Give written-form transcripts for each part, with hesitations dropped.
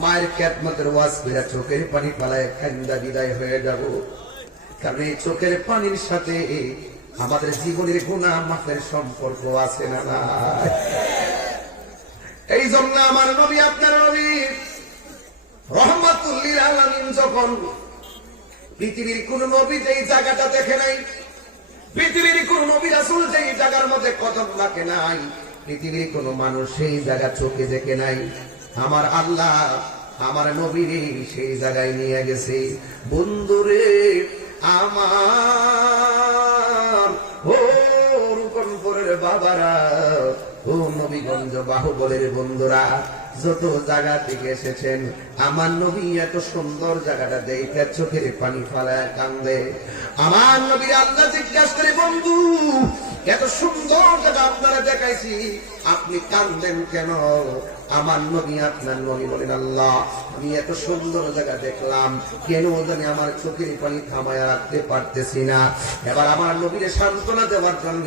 মায়ের খেদমতের ওয়াজ করে চোখের পানি পালায় কান্দা বিদায় হয়ে যাব। কারণ এই চোখের পানির সাথে আমাদের জীবনের গুনাহ মাফের সম্পর্ক আছে না নাই? এই জন্য আমার নবী, আপনার নবী রহমাতুল লিল আলামিন যখন পৃথিবীর কোন নবী যেই জায়গাটা দেখে নাই, পৃথিবীর কোন নবী রাসূল যেই জায়গার মধ্যে কদম রাখে নাই, পৃথিবীর কোন মানুষ সেই জায়গা চোখে দেখে নাই, আমার আল্লাহ আমার নবীরে সেই জায়গায় নিয়ে গেছে। বন্ধুরে আমার, ও রূপনপুরের বাবারা, ও নবীগঞ্জ বাহুবলের বন্ধুরা, যত জায়গা থেকে এসেছেন, আমার নবী এত সুন্দর জায়গাটা দেখে চোখের পানি ফালায় কান্দে। আমার নবী আল্লাহ জিজ্ঞাসা করে, বন্ধু এত সুন্দর জায়গা আপনারা দেখাইছি, আপনি কান্দেন কেন? আমার নবী, আপনার নবী বলেন, আল্লাহ আমি এত সুন্দর জায়গা দেখলাম, কেন জানি আমার চোখের পানি থামায় রাখতে পারতেছি না। এবার আমার নবীরে সান্ত্বনা দেওয়ার জন্য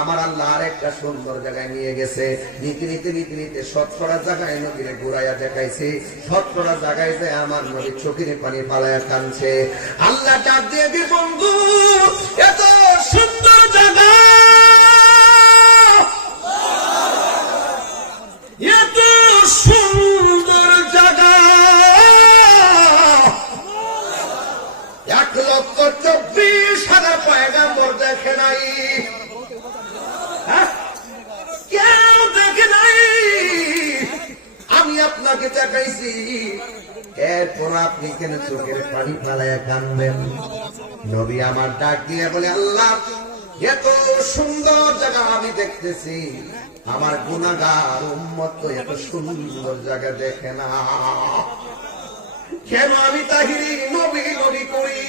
আমার আল্লাহ আরেকটা সুন্দর জায়গায় নিয়ে গেছে। নীতি নীতি নীতি নীতি 17টা জায়গায় নবীরে ঘুরাইয়া দেখাইছে। 17টা জায়গায় যায় আমার নবী চোখের পানি ফালাইয়া কাঁদছে। আল্লাহ ডাক দিয়ে দিয়ে, বন্ধু এত সুন্দর জায়গা, এত সুন্দর জায়গা 1,24,000 পয়গাম্বর দেখে নাই, কেউ দেখে নাই, আমি আপনাকে দেখাইছি, এরপর আপনি কেন চোখের পানি ফালাইয়া কাঁদবেন? নবী আমার ডাক দিয়ে বলে, আল্লাহ এত সুন্দর জায়গা আমি দেখতেছি, আমার গুনাহগার উম্মত তো এত সুন্দর জায়গা দেখে না, কেন আমি তাহিরি নবী নবী করি?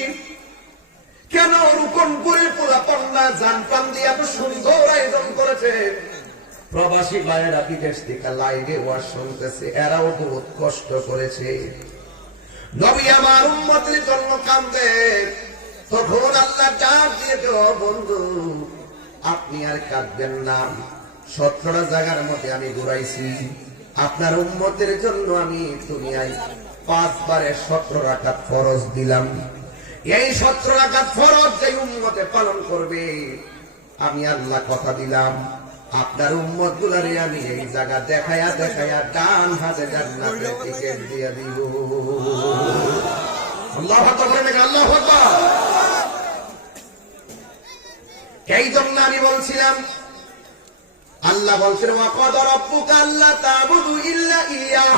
কেন রূপনপুরের পোলাপান্না জানতাম দিয়ে এত সুন্দর আয়োজন করেছে? প্রবাসী ভাইয়েরা বিদেশ থেকে লাইভে ওয়াজ শুনতেছে, এরাও বহুত কষ্ট করেছে। নবী আমার উম্মতের জন্য কান্দে, তখন আল্লাহ ডাক দিয়ে, বন্ধু আপনি আর কাঁদবেন না, 17টা জায়গার মধ্যে আমি ঘুরাইছি, আপনার উম্মতের জন্য আমি দুনিয়ায় 5 বারে 17 রাকাত ফরজ দিলাম। এই 17 রাকাত ফরজ যে উম্মতে পালন করবে, আমি আল্লাহ কথা দিলাম আপনার উম্মত গুলারে আমি এই জায়গা দেখায়া দেখায়া ডান হাতে জান্নাতের টিকেট দিয়ে দিব। আল্লাহু আকবার বলেন, আল্লাহু আকবার। এই জন্য আমি বলছিলাম, আল্লাহ বলছেন, ওয়া ক্বাদা রাব্বুকা আল্লা তা'বুদু ইল্লা ইয়্যাহ,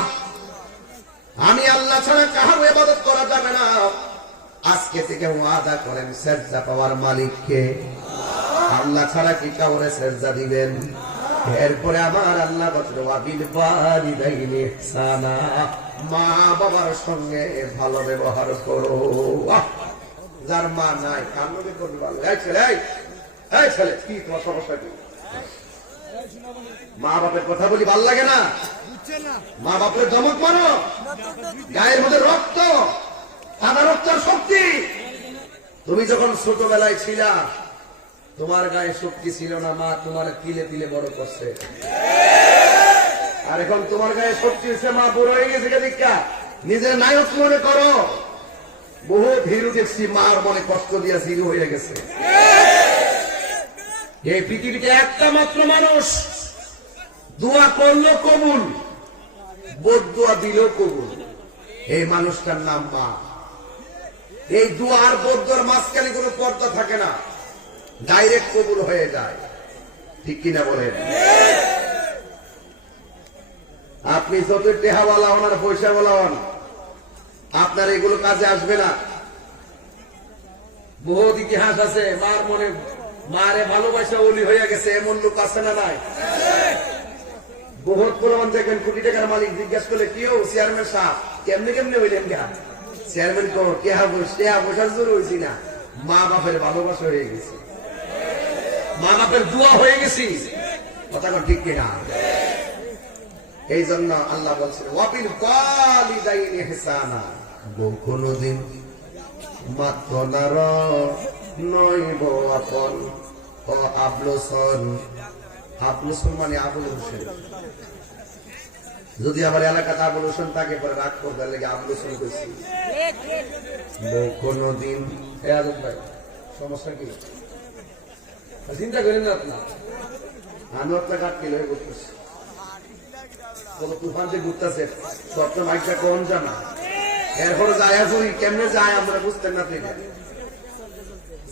আমি আল্লাহ ছাড়া কারো ইবাদত করা যাবে না। আজকে থেকে ওয়াদা করেন সেজদা পাওয়ার মালিককে, আল্লাহ ছাড়া কি কাউরে সেজদা দিবেন? এরপরে আমার আল্লাহ বলছেন, ওয়া বিল ওয়ালিদাইনি ইহসানা, মা বাবার সঙ্গে ভালো ব্যবহার করো। যার মা নাই কান্নবে করবে, এই ছেলে, এই ছেলে কি তোমার সমস্যা কি? মা বাপের কথা বলি ভাল লাগে না? মা বাপের ধমক মানো, গায়ের মধ্যে রক্ত, সাদা রক্তের শক্তি। তুমি যখন ছোটবেলায় ছিলা, তোমার গায়ে শক্তি ছিল না, মা তোমার তিলে তিলে বড় করছে। আর এখন তোমার গায়ে শক্তি হচ্ছে, মা বড় হয়ে গেছে, দীক্ষা নিজের নায়ক মনে করো। বহুত হিরো দেখছি মার মনে কষ্ট দিয়া হিরো হয়ে গেছে। এই পৃথিবীতে একটা মাত্র মানুষ দোয়া করলো কবুল, বদদুয়া দিল কবুল, এই মানুষটার নাম মা। এই দোয়া আর বদদুয়ার মাঝখানে কোনো পর্দা থাকে না, ডাইরেক্ট কবুল হয়ে যায়। ঠিক কিনা বলেন? আপনি যত টেহাওয়ালা হন আর পয়সাওয়ালা হন, আপনার এগুলো কাজে আসবে না। বহুত ইতিহাস আছে, মার মনে মারে ভালোবাসা ওলি হয়ে গেছে, এমন লোক আছে না নাই? বহুত প্রমাণ দেখবেন, কোটি টাকার মালিক জিজ্ঞাসা করলে, কি হো চেয়ারম্যান সাহেব কেমনে কেমনে হইলেন? চেয়ারম্যান কো টেহা বসার জোর হয়েছি না, মা বাপের ভালোবাসা হয়ে গেছে, মা বাপের দোয়া হয়ে গেছি। কথা ঠিক কিনা? এই জন্য আল্লাহ বলছেন, ওয়া বিল ওয়ালিদাইনি ইহসানা, কোনদিন মাতনার নইব আপন। ও আবলুসন, আবলুসন মানে আবুল হোসেন, যদি আমার এলাকাতে আবুল হোসেন থাকে পরে রাগ করতে লেগে আবুল হোসেন করছি কোনদিন। ভাই সমস্যা কি চিন্তা করেন না আপনার, আমি আপনার কাট কিলো করতেছি তুফান যে ঘুরতেছে সপ্তাহ মাইকটা কম জানা এরপরে যায় আসুই কেমনে যায় আমরা বুঝতেন না থেকে।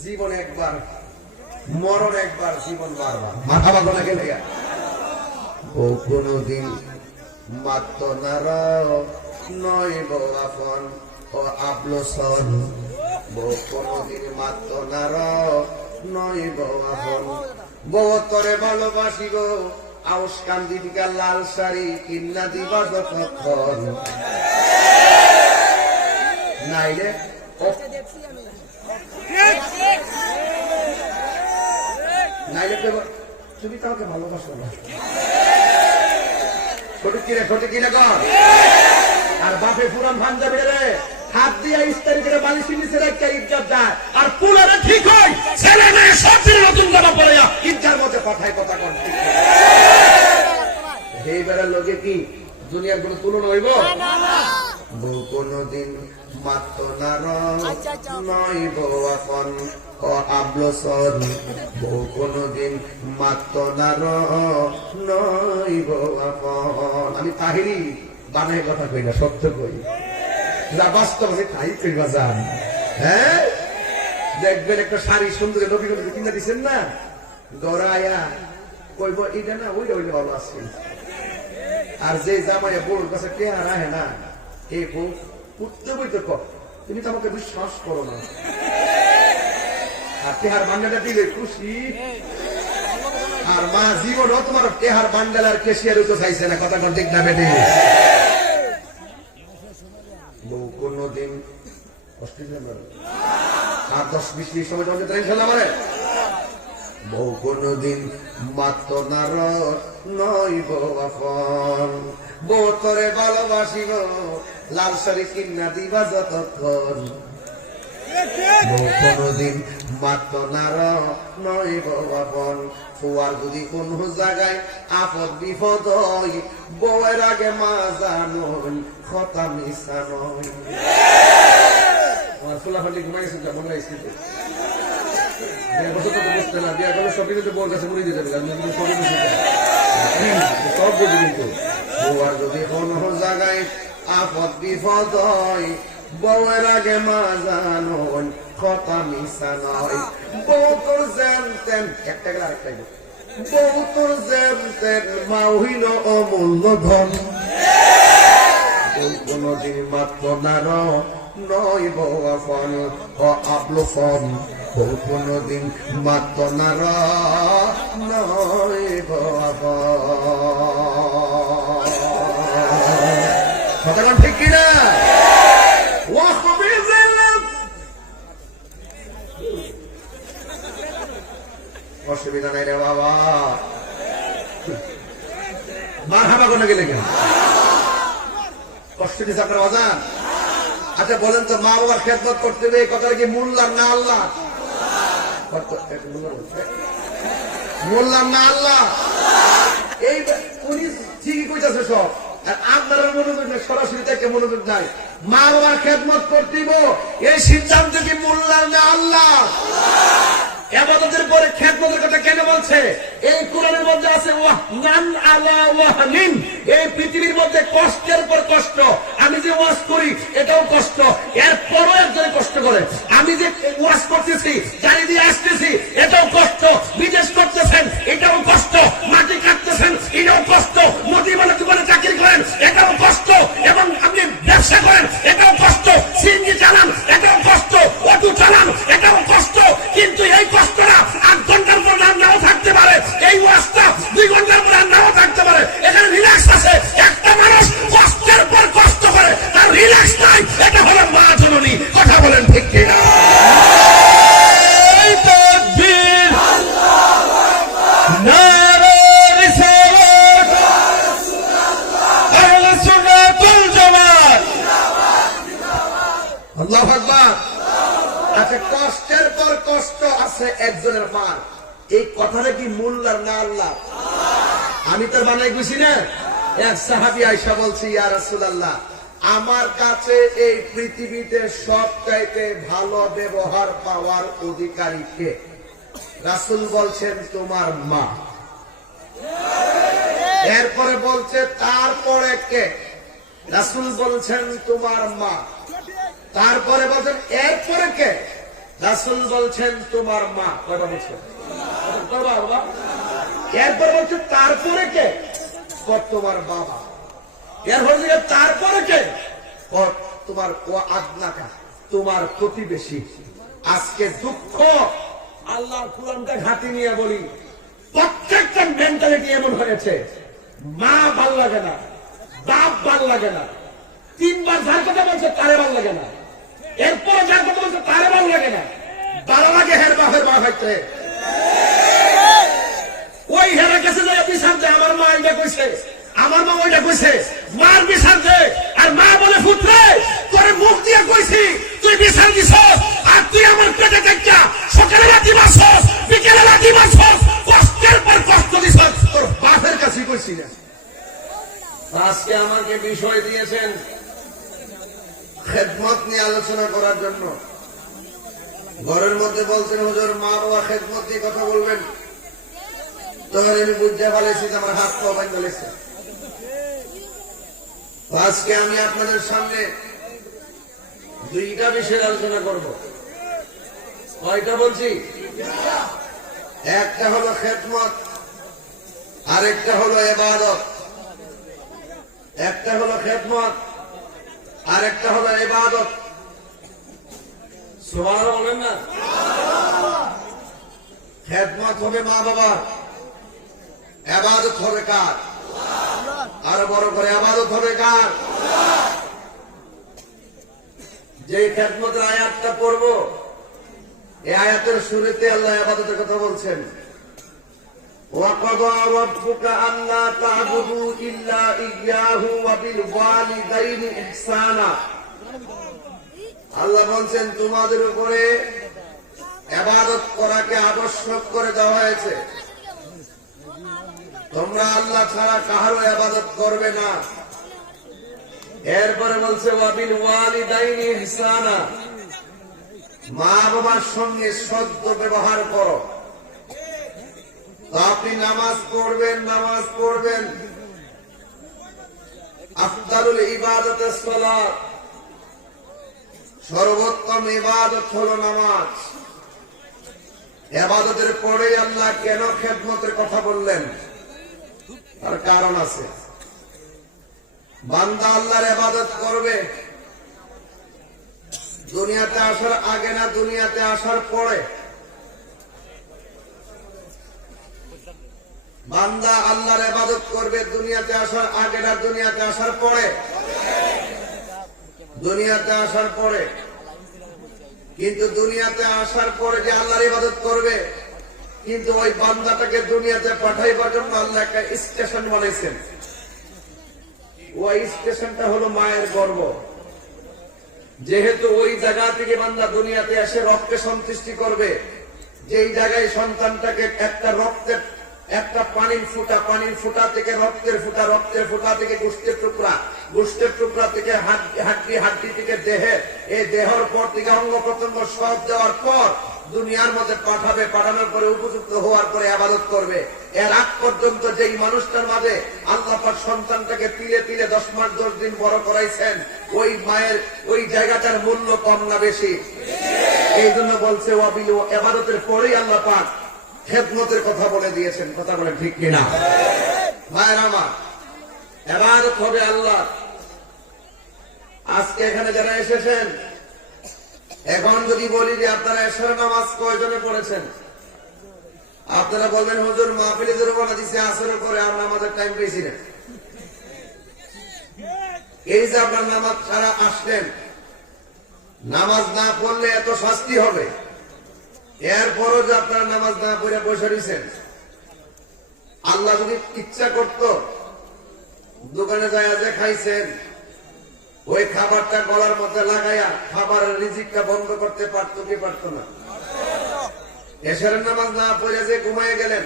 জীবন একবার মরণ একবার, জীবন বারবার মাথা বাগো না গেলে ও কোনদিন মাত্র নার নয় বউ আপন ও আবলসন বউ কোনদিন মাত্র নার নয় বউ আপন বউ তরে ভালোবাসিব আউস কান্দি দিকা লাল শাড়ি কিন্না দিবা যতক্ষণ নাইলে নাইলে তুমি তো আমাকে ভালোবাসো না ছোট কিনা কর। আর বাপে পুরান পাঞ্জাবি রে হাত দিয়া ইস্তারি করে বালিশ নিচে রাখতে ইজ্জত দেয়, আর পুলারে ঠিক হয় ছেলে মেয়ে সব দিন নতুন জামা পরে ইজ্জার মধ্যে কথায় কথা কর। এই বেড়ার লোকে কি দুনিয়ার কোন তুলনা হইব? বউ কোনদিন মাত্র নার নয় বউ আপন ও আবলসন বউ কোনদিন মাত্র নার নয় বউ আপন। আমি তাহিরি বানাই কথা কই না, সত্য কই, যা বাস্তব আছে তাই কইবা যান। হ্যাঁ দেখবেন একটা শাড়ি সুন্দর নবী কিনা দিচ্ছেন না, গড়াইয়া কইব এটা না ওইটা ওইটা ভালো আছে। আর যে জামাইয়া বউর কাছে কে আর আহে না, এই বউ উঠতে বইতে কর তুমি তো আমাকে বিশ্বাস করো না, আর তেহার বান্ডালটা দিলে খুশি। আর মা জীবনও তোমার তেহার বান্ডাল আর কেশিয়ার তো চাইছে না, কথা ঠিক না বেটে। বউ কোনদিন আর 10-20 মিনিট সময় তোমাকে ইনশাল্লাহ মানে বউ কোনদিন মাত্র নার নয় বউ আপন বউ তরে ভালোবাসিব লাল শাড়ি কিন্না দিবা যতক্ষণ বউ কোনদিন মাত্র নার নয় বউ আপন। ফুয়ার যদি কোন জায়গায় আপদ বিপদ হয় বউয়ের আগে মা জানই কথা মিশা নয়। আমার ফুলা ফাটি ঘুমাই গেছে মনে হয়েছে বছর তো বুঝতে না, বিয়া করলে সবই কিন্তু বউর কাছে মুড়ি দিতে হবে, সব বুঝি। কিন্তু বউয়ার যদি কোন জায়গায় আপদ বিপদ হয় বউয়ের আগে মা জানই কথা মিশা নয়। বউ তোর জানতেন একটা গেলে আরেকটাই বউ তোর জানতেন মা হইল অমূল্য ধন বউ কোনদিন মাত্র নার নয় বউ আপন ও আবলসন বউ কোনদিন মাত্র নার নয় বউ আপন। কথা ঠিক কিনা? অসুবিধা নাই রে বাবা, মার হাবা কোন গেলে কেন কষ্ট দিচ্ছে আপনার বাজান? আচ্ছা বলেন তো, মা বাবার খেদমত করতে হবে কথাটা কি মোল্লার না আল্লাহ? মোল্লার না আল্লাহ? এই উনি ঠিকই কইতাছে সব, আর আপনার মনোযোগ নেই, সরাসরি থেকে মনোযোগ নাই। মা বাবার খেদমত করতে এই সিদ্ধান্ত কি মোল্লার না আল্লাহ? ইবাদতের পরে খেদমতের কথা কেন বলছে? এই কোরআনের মধ্যে আছে ওয়াহনান আলা ওয়াহনিন, এই পৃথিবীর মধ্যে কষ্টের পর কষ্ট। আমি যে ওয়াজ করি এটাও কষ্ট, এরপরও একজনে কষ্ট করে। আমি যে ওয়াজ করতেছি, গাড়ি দিয়ে আসতেছি, এটাও কষ্ট। বিদেশ করতেছেন, এটাও কষ্ট। মাটি কাটতেছেন, এটাও কষ্ট। নদীমালা দোকানে চাকরি করেন, এটাও কষ্ট। এবং আপনি ব্যবসা করেন, এটাও কষ্ট। সিএনজি চালান, এটাও কষ্ট। অটো চালান, এটাও কষ্ট। কিন্তু এই কষ্টটা 8 ঘন্টার পর নাও থাকতে পারে, এই ওয়াজটা 2 ঘন্টার পর নাও থাকতে পারে। এখানে রিল্যাক্স আছে। একটা মানুষ কষ্টের পর কষ্ট করে, তার রিল্যাক্স নাই, এটা হলো মা জননী। কথা বলেন ঠিক কিনা? আল্লাহু আকবার। আচ্ছা, কষ্টের পর কষ্ট আছে একজনের পার, এই কথাটা কি মোল্লার না আল্লাহ? আমি তো বানাই গেছি না, এক সাহাবী আয়েশা বলছে, ইয়া রাসূলুল্লাহ, আমার কাছে এই পৃথিবীতে সবচাইতে ভালো ব্যবহার পাওয়ার অধিকারী কে? রাসূল বলছেন, তোমার মা। এরপরে বলছে, তারপরে কে? রাসূল বলছেন, তোমার মা। তারপরে বলছেন, এরপরে কে? রাসূল বলছেন, তোমার মা। কয়টা বলছেন? এরপরে বলছে, তারপরে কে? তোমার বাবা। এরপরে তারপরে কে? তোমার আজ্ঞাকা, তোমার প্রতিবেশী। আজকে দুঃখ, আল্লাহর কুরআনটা ঘাটি নিয়ে বলি, প্রত্যেকটা মেন্টালিটি এমন হয়েছে, মা ভাল লাগে না, বাপ ভাল লাগে না, তিনবার যার কথা বলছে তারে ভাল লাগে না, এরপর যার কথা বলছে তারে ভাল লাগে না, ভালো লাগে হের বাপের বাপ হইতে। ওই হেরা কাছে যায় বিচার দেয়, আমার মা এটা কইছে, আমার মা ওইটা কইছে, মার বিচার দে। আর মা বলে, পুত্রে তোরে মুখ দিয়ে কইছি, তুই বিচার দিছ, আর তুই আমার পেটে দেখা সকালে লাথি মারছস, বিকেলে লাথি মারছস, কষ্টের পর কষ্ট দিছস, তোর বাপের কাছে কইছি না। আজকে আমাকে বিষয় দিয়েছেন খেদমত নিয়ে আলোচনা করার জন্য। ঘরের মধ্যে বলছেন, হুজুর মা বাবা খেদমত নিয়ে কথা বলবেন। তখন আমি বুঝতে পারছি যে আমার হাত পা বাইন্ধা লেগেছে। আজকে আমি আপনাদের সামনে দুইটা বিষয়ের আলোচনা করব। কয়টা বলছি? একটা হলো খেদমত, আরেকটা হলো ইবাদত। একটা হলো খেদমত, আরেকটা হলো ইবাদত। সুবহানাল্লাহ বলেন না? খেদমত হবে মা বাবার, ইবাদত হবে কার? আরো বড় করে, ইবাদত হবে কার? যে খেদমতের আয়াতটা পড়বো, এই আয়াতের শুরুতে আল্লাহ ইবাদতের কথা বলছেন। وَقَضَى رَبُّكَ أَلَّا تَعْبُدُوا إِلَّا إِيَّاهُ وَبِالْوَالِدَيْنِ إِحْسَانًا। আল্লাহ বলছেন, তোমাদের উপরে ইবাদত করাকে আবশ্যক করে দেওয়া হয়েছে। তোমরা আল্লাহ ছাড়া কাহারও ইবাদত করবে না। এরপরে বলছে, ওয়াবিলওয়ালিদাইনি ইহসানা, মা বাবার সঙ্গে সদ্য ব্যবহার করো। আপনি নামাজ পড়বেন, আফদালুল ইবাদতুস সালাত, সর্বোত্তম ইবাদত হলো নামাজ। ইবাদতের পরে আল্লাহ কেন খেদমতের কথা বললেন? তার কারণ আছে। বান্দা আল্লাহর ইবাদত করবে দুনিয়াতে আসার আগে না দুনিয়াতে আসার পরে? বান্দা আল্লাহর ইবাদত করবে দুনিয়াতে আসার আগে না দুনিয়াতে আসার পরে? দুনিয়াতে আসার পরে। কিন্তু দুনিয়াতে আসার পরে যে আল্লাহর ইবাদত করবে, কিন্তু ওই বান্দাটাকে দুনিয়াতে পাঠাইবার জন্য আল্লাহ একটা স্টেশন বানাইছেন। ওই স্টেশনটা হলো মায়ের গর্ভ। যেহেতু ওই জায়গা থেকে বান্দা দুনিয়াতে এসে রক্তে সন্তুষ্টি করবে, যেই জায়গায় সন্তানটাকে একটা পানির ফুটা থেকে রক্তের ফুটা থেকে গোষ্ঠের টুকরা থেকে হাড্ডি থেকে দেহের, এই দেহর পর থেকে অঙ্গ প্রত্যঙ্গ সব দেওয়ার পর দুনিয়ার মধ্যে পাঠানোর পরে উপযুক্ত হওয়ার পরে ইবাদত করবে। এর আগ পর্যন্ত যেই মানুষটার মাঝে আল্লাহ পাক সন্তানটাকে তিলে 10 মাস 10 দিন বড় করাইছেন, ওই মায়ের ওই জায়গাটার মূল্য কম না বেশি? এই জন্য বলছে ইবাদতের পরেই আল্লাহ পাক খেদমতের কথা বলে দিয়েছেন। কথা বলেন ঠিক কিনা? ভাইরা আমার, ইবাদত হবে আল্লাহ। আজকে এখানে যারা এসেছেন, এখন যদি বলি যে আপনারা এশার নামাজ কয়জনে পড়েছেন, আপনারা বলবেন, হুজুর মাহফিলে জোরবানা দিছে আসরের পরে, আর নামাজের টাইম পেয়েছি না। এই যে আপনার নামাজ ছাড়া আসলেন, নামাজ না পড়লে এত শাস্তি হবে, এরপরও যে আপনারা নামাজ না পড়ে বসে রয়েছেন। আল্লাহ যদি ইচ্ছা করত, দোকানে যায় যে খাইছেন, ওই খাবারটা গলার মধ্যে লাগাইয়া খাবারের রিজিকটা বন্ধ করতে পারতো কি পারতো না? এশারের নামাজ না পড়ে যে ঘুমায় গেলেন,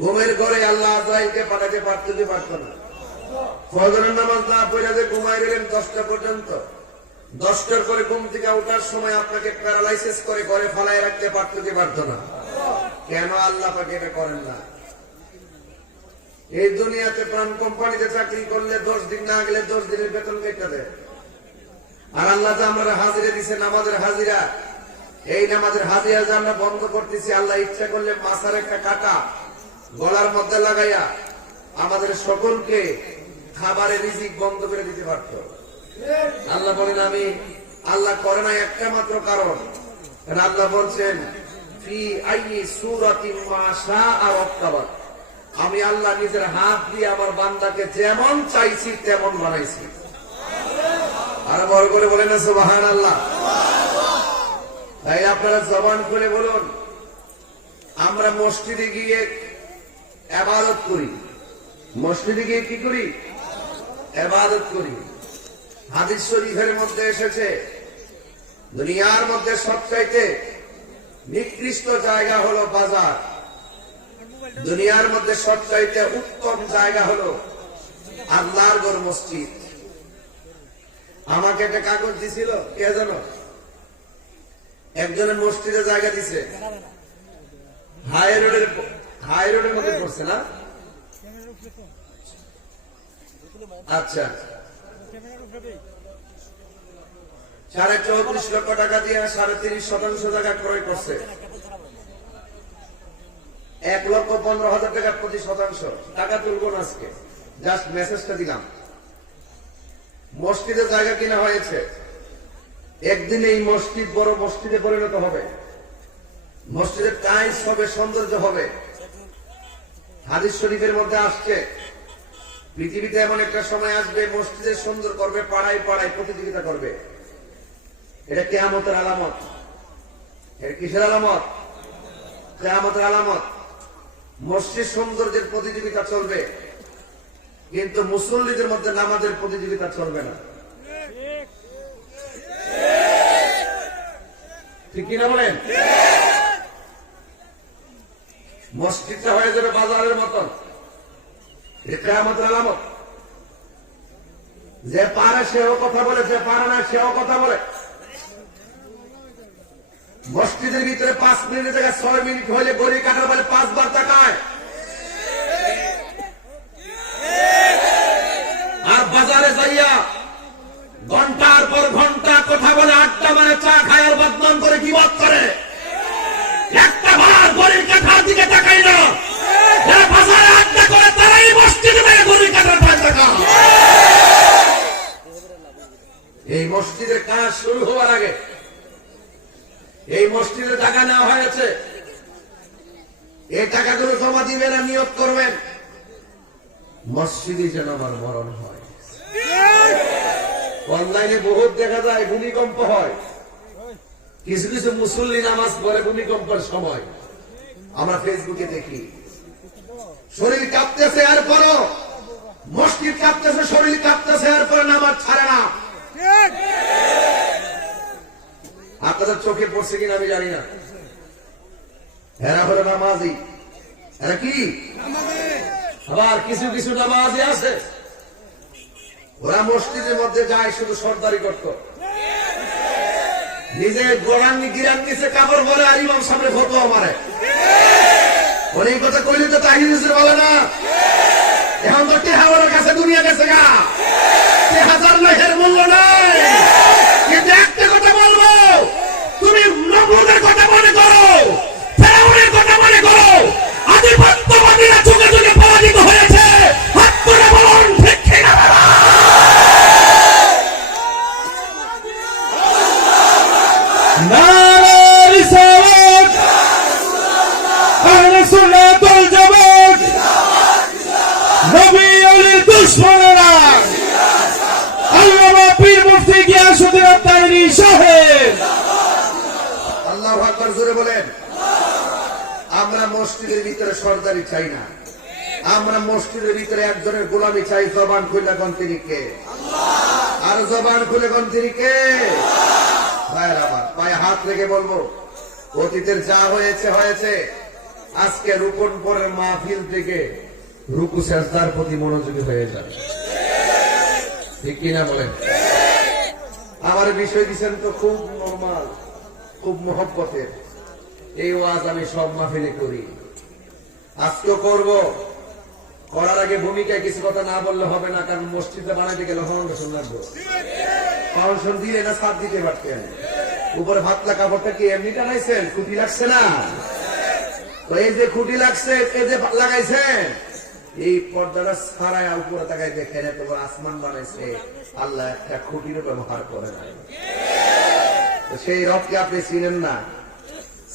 ঘুমের ঘরে আল্লাহ আজরাইলকে পাঠাতে পারতো কি পারতো না? ফজরের নামাজ না পড়ে যে ঘুমাই গেলেন 10টা পর্যন্ত, 10টার পরে ঘুম থেকে ওঠার সময় আপনাকে প্যারালাইসিস করে ঘরে ফালায় রাখতে পারতো কি পারতো না? কেন আল্লাহ পাক এটা করেন না? এই দুনিয়াতে প্রাণ কোম্পানিতে চাকরি করলে 10 দিন না গেলে 10 দিনের বেতন কেটে দেয়। আর আল্লাহ যে আমরা হাজিরা দিছে, নামাজের হাজিরা, এই নামাজের হাজিরা যে আমরা বন্ধ করতেছি, আল্লাহ ইচ্ছা করলে মাথার একটা কাটা গলার মধ্যে লাগাইয়া আমাদের সকলকে খাবারের রিজিক বন্ধ করে দিতে পারত। আল্লাহ বলেন আমি আল্লাহ করে না একটা মাত্র কারণ, আল্লাহ বলছেন ফি আইয়ি সূরাতিন মা শাআ রাক্কাবা, আমি আল্লাহ নিজের হাত দিয়ে আমার বান্দাকে যেমন চাইছি তেমন বানাইছি। আর বড় করে বলেন সুবহানাল্লাহ। তাই আপনারা জবান খুলে বলুন, আমরা মসজিদে গিয়ে ইবাদত করি, মসজিদে গিয়ে কি করি? ইবাদত করি। হাদিস শরীফের মধ্যে এসেছে দুনিয়ার মধ্যে সবচাইতে নিকৃষ্ট জায়গা হলো বাজার, দুনিয়ার মধ্যে সবচাইতে উত্তম জায়গা হলো আল্লাহর ঘর মসজিদ। আমাকে একটা কাগজ দিছিল, কে জানো? একজনের মসজিদে জায়গা দিছে, হাই রোডের মধ্যে পড়ছে না? আচ্ছা, 34.5 লক্ষ টাকা দিয়ে 30.5% জায়গা ক্রয় করছে, 1,15,000 টাকা প্রতি শতাংশ। টাকা তুলবো না আজকে, জাস্ট মেসেজটা দিলাম। মসজিদে জায়গা কিনা হয়েছে, একদিন এই মসজিদ বড় মসজিদে পরিণত হবে, মসজিদের টাইলস হবে, সৌন্দর্য হবে। হাদিস শরীফের মধ্যে আসছে পৃথিবীতে এমন একটা সময় আসবে মসজিদের সুন্দর করবে, পাড়ায় পাড়ায় প্রতিযোগিতা করবে। এটা কিয়ামতের আলামত। এটা কিসের আলামত? কিয়ামতের আলামত। মসজিদ সৌন্দর্যের প্রতিযোগিতা চলবে, কিন্তু মুসল্লিদের মধ্যে নামাজের প্রতিযোগিতা চলবে না। ঠিক কিনা বলেন? মসজিদটা হয়ে যাবে বাজারের মতন। এটা কিয়ামতের আলামত। যে পারে সেও কথা বলে, যে পারে না সেও কথা বলে। মসজিদের ভিতরে 5 মিনিটের জায়গায় 6 মিনিট হলে গড়ি কাটার বলে 5 বার তাকায়। আর বাজারে যাইয়া ঘন্টার পর ঘন্টা কথা বলে, আড্ডা মানে চা খায় আর বদনাম করে, গীবত করে। একটা বার গড়ির কাঠার দিকে তাকাই না। যারা বাজারে আড্ডা করে তারাই মসজিদে গিয়ে গড়ির কাঠার পায় টাকা। এই মসজিদের কাজ শুরু হওয়ার আগে এই মসজিদে টাকা নেওয়া হয়েছে, এই টাকাগুলো জমা দিবেন আর নিয়োগ করবেন মসজিদে যেন আমার মরণ হয়। অনলাইনে বহুত দেখা যায় ভূমিকম্প হয়, কিছু কিছু মুসল্লি নামাজ পড়ে ভূমিকম্পের সময় আমরা ফেসবুকে দেখি। শরীর কাঁপতেছে আর পরও মসজিদ কাঁপতেছে, শরীর কাঁপতেছে আর পরে নামাজ ছাড়ে না। আপনাদের চোখে পড়ছে কিনা আমি জানি না। এরা হলো নামাজি। এরা কি? আবার কিছু কিছু নামাজি আছে, ওরা মসজিদের মধ্যে যায় শুধু সর্দারি করত, নিজে গোড়াঙ্গি গিরান নিচে কাপড় পরে আর ইমাম সামনে ফতোয়া মারে। অনেক কথা কইলে তো তাহির বলে না। এখন তো টেহাওয়ার কাছে দুনিয়া গেছে গা, 1000 লাখের মূল্য নাই। কিন্তু একটা কথা বলবো, তুমি নবুদের কথা মনে করো, ফেরাউনের কথা মনে করো, আধিপত্যবাদীরা যুগে যুগে পরাজিত হয়েছে। হাত করে বলুন ঠিক কিনা? নারে রিসালাত, আহলে সুন্নাত ওয়াল জামাত, নবী ওলির দুশমনেরা, আল্লামা পীর মুফতি গিয়াসউদ্দিন আত-তাহিরি সাহেব। আল্লাহু আকবার জোরে বলেন। আমরা মসজিদের ভিতরে সরদারি চাই না, আমরা মসজিদের ভিতরে একজনের গোলামি চাই। জবান খুলে কোন তিনি কে? আল্লাহ। আর জবান খুলে কোন তিনি কে? ভাইয়ের আমার, পায়ে হাত রেখে বলবো, অতীতের যা হয়েছে হয়েছে। আজকে রুকন পরের মাহফিল থেকে রুকু সেজদার প্রতি মনোযোগী হয়ে যাবে। ঠিক কিনা বলেন? আমার বিষয় দিচ্ছেন তো খুব নরমাল, খুব মহব্বতের। এই ওয়াজ আমি সব মাহফিলে করি, আজকেও করব। করার আগে ভূমিকায় কিছু কথা না বললে হবে না, কারণ মসজিদে বানাইতে গেলে ফাউন্ডেশন লাগবে। ফাউন্ডেশন দিয়ে না ছাদ দিতে পারতেন। উপরে ভাতলা কাপড়টা কি এমনি টানাইছেন? খুঁটি লাগছে না? তো এই যে খুঁটি লাগছে, এই যে লাগাইছেন, এই পর্দাটা ছাড়াই উপরে তাকাই দেখেন এত বড় আসমান বানাইছে আল্লাহ, একটা খুঁটিরও ব্যবহার করে নাই। সেই রবকে আপনি চিনেন না?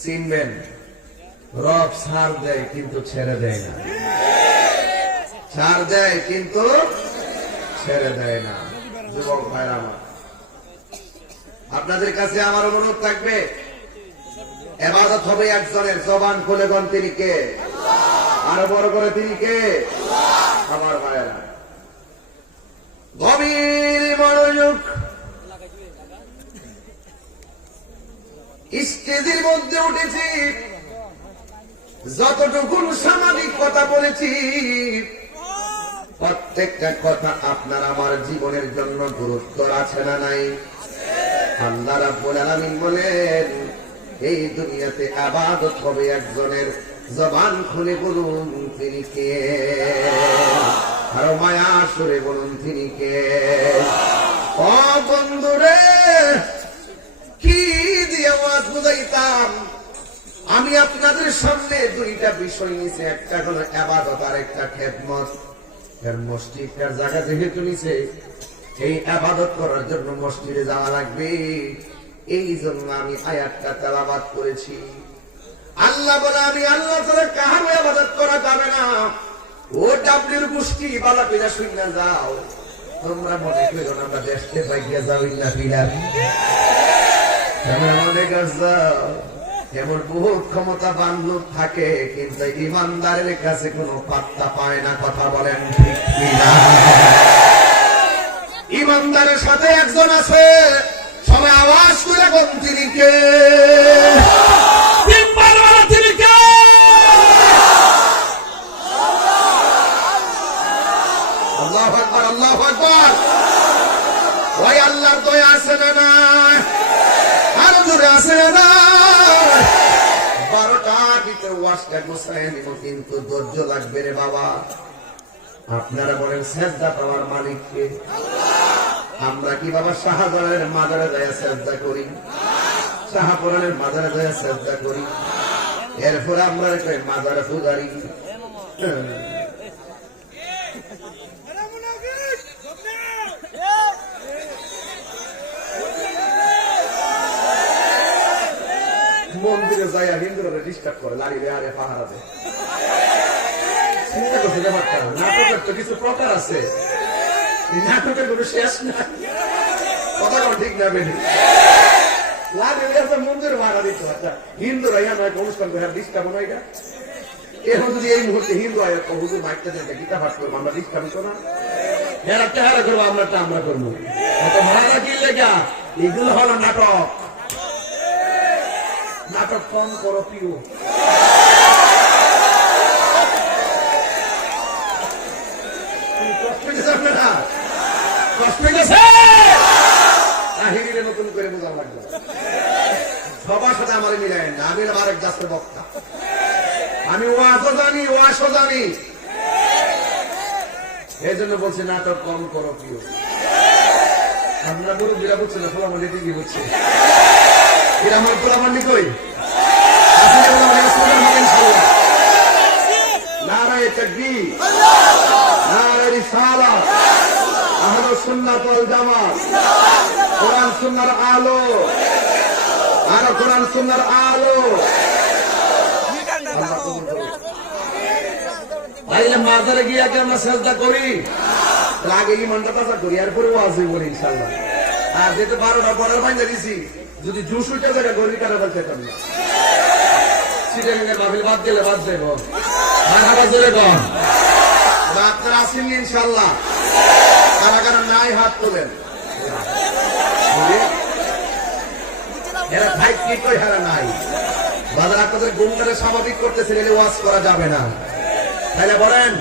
চিনবেন। রব ছাড় দেয় কিন্তু ছেড়ে দেয় না, ছাড় দেয় কিন্তু ছেড়ে দেয় না। যুবক ভাইরা আমার, আপনাদের কাছে আমার অনুরোধ থাকবে, ইবাদত হবে একজনের। জবান খুলে বলেন তিনি কে? আরো বড় করে তিনি কে? আমার ভাইরা গভীর মনোযোগ। স্টেজের মধ্যে উঠেছি, যতটুকু সামাজিক কথা বলেছি প্রত্যেকটা কথা আপনার আমার জীবনের জন্য গুরুত্ব আছে না নাই? আল্লাহ রাব্বুল আলামিন বলেন, এই দুনিয়াতে ইবাদত হবে একজনের। জবান খুলে বলুন তিনি কে? আরো মায়া সুরে বলুন তিনি কে? ও বন্ধুরে, কি দিয়ে আওয়াজ বুঝাইতাম? আমি আপনাদের সামনে দুইটা বিষয় নিয়েছি, একটা হলো ইবাদত আর একটা খেদমত। এর মসজিদটার জায়গা যেহেতু নিছে, এই ইবাদত করার জন্য মসজিদে যাওয়া লাগবে। এই জন্য আমি আয়াতটা তেলাওয়াত করেছি। আল্লাহ বলে, আমি আল্লাহ ছাড়া কারো ইবাদত করা যাবে না। ও ডাবলির গোষ্ঠী বালা পিলা শুইনা যাও, তোমরা মনে করো না আমরা দেশকে বাইয়া যাও ইল্লা বিল্লাহ। তোমরা মনে করছো এমন বহুত ক্ষমতাবান লোক থাকে, কিন্তু ইমানদারের কাছে কোনো পাত্তা পায় না। কথা বলেন ঠিক কিনা? ইমানদারের সাথে একজন আছে, সবাই আওয়াজ করে বলুন তিনি কে? তিনি কে? আল্লাহু আকবার, আল্লাহু আকবার। ওই আল্লাহর দয়া আছে না নাই? আর জোরে আছে না? 12টা দিতে ওয়াজটা গোছায় নিব, কিন্তু ধৈর্য লাগবে রে বাবা। আপনারা বলেন সেজদা পাওয়ার মালিক কে? আমরা কি বাবা শাহজালালের মাজারে যায় সেজদা করি? শাহপুরানের মাজারে যায় সেজদা করি? এরপরে আমরা মাজারে পূজারি। মন্দিরে যাইয়া হিন্দুরা ডিস্টার্ব করে, লাড়ি আরে পাহারা দেয়। চিন্তা করছে ব্যাপারটা। নাটকের তো কিছু প্রকার আছে, নাটকের কোনো শেষ নাই। কথা কোনো ঠিক না বেশি লাগে মন্দির ভাড়া দিতে। আচ্ছা, হিন্দুরা ইয়া নয় অনুষ্ঠান করে ডিস্টার্ব নয়। এখন যদি এই মুহূর্তে হিন্দু আয় হুজুর মাইকটা দেয় গীতা পাঠ করবো, আমরা ডিস্টার্ব করবো না? এর একটা হারা করবো, আমরাটা আমরা করবো। অত ভাড়া কি লেখা? এগুলো হলো নাটক। নাটক কম করো পিও। নতুন করে বোঝা লাগবে, সবার সাথে আমার মিলাই না। আমি আরেক জাতের বক্তা, আমি ওয়াজও জানি, ওয়াশও জানি। এই জন্য বলছি নাটক কম করো প্রিয়। আমরা গরু বিরা বুঝছে না, ফলামানি দিদি বুঝছে। এরা আমার ফলামানি কই নারায়ে তাকবীর, নারায়ে রিসালাত, আহলে সুন্নাত ওয়াল জামাত, কোরআন সুন্নাহর আলো, আর কোরআন সুন্নাহর আলো। তাইলে মাজারে গিয়ে আগে আমরা সেজদা করি, আগে ইমানটা তাজা করি, এরপরে ওয়াজ বলি ইনশাআল্লাহ। আর যেতে 12টা পরের বাইন্দা দিছি, যদি জুস উঠে যায় গরি কাটা বলতে পারবো না। সিটাঙ্গের মাহফিল বাদ গেলে বাদ দেব। মারহাবা জোরে কর। আপনারা আসেন ইনশাআল্লাহ। কারা কারা নাই হাত তোলেন। এরা ভাই কি কই হারা নাই। বাজার আপনাদের গুণটারে স্বাভাবিক করতেছেন, এলে ওয়াজ করা যাবে না। তাহলে বলেন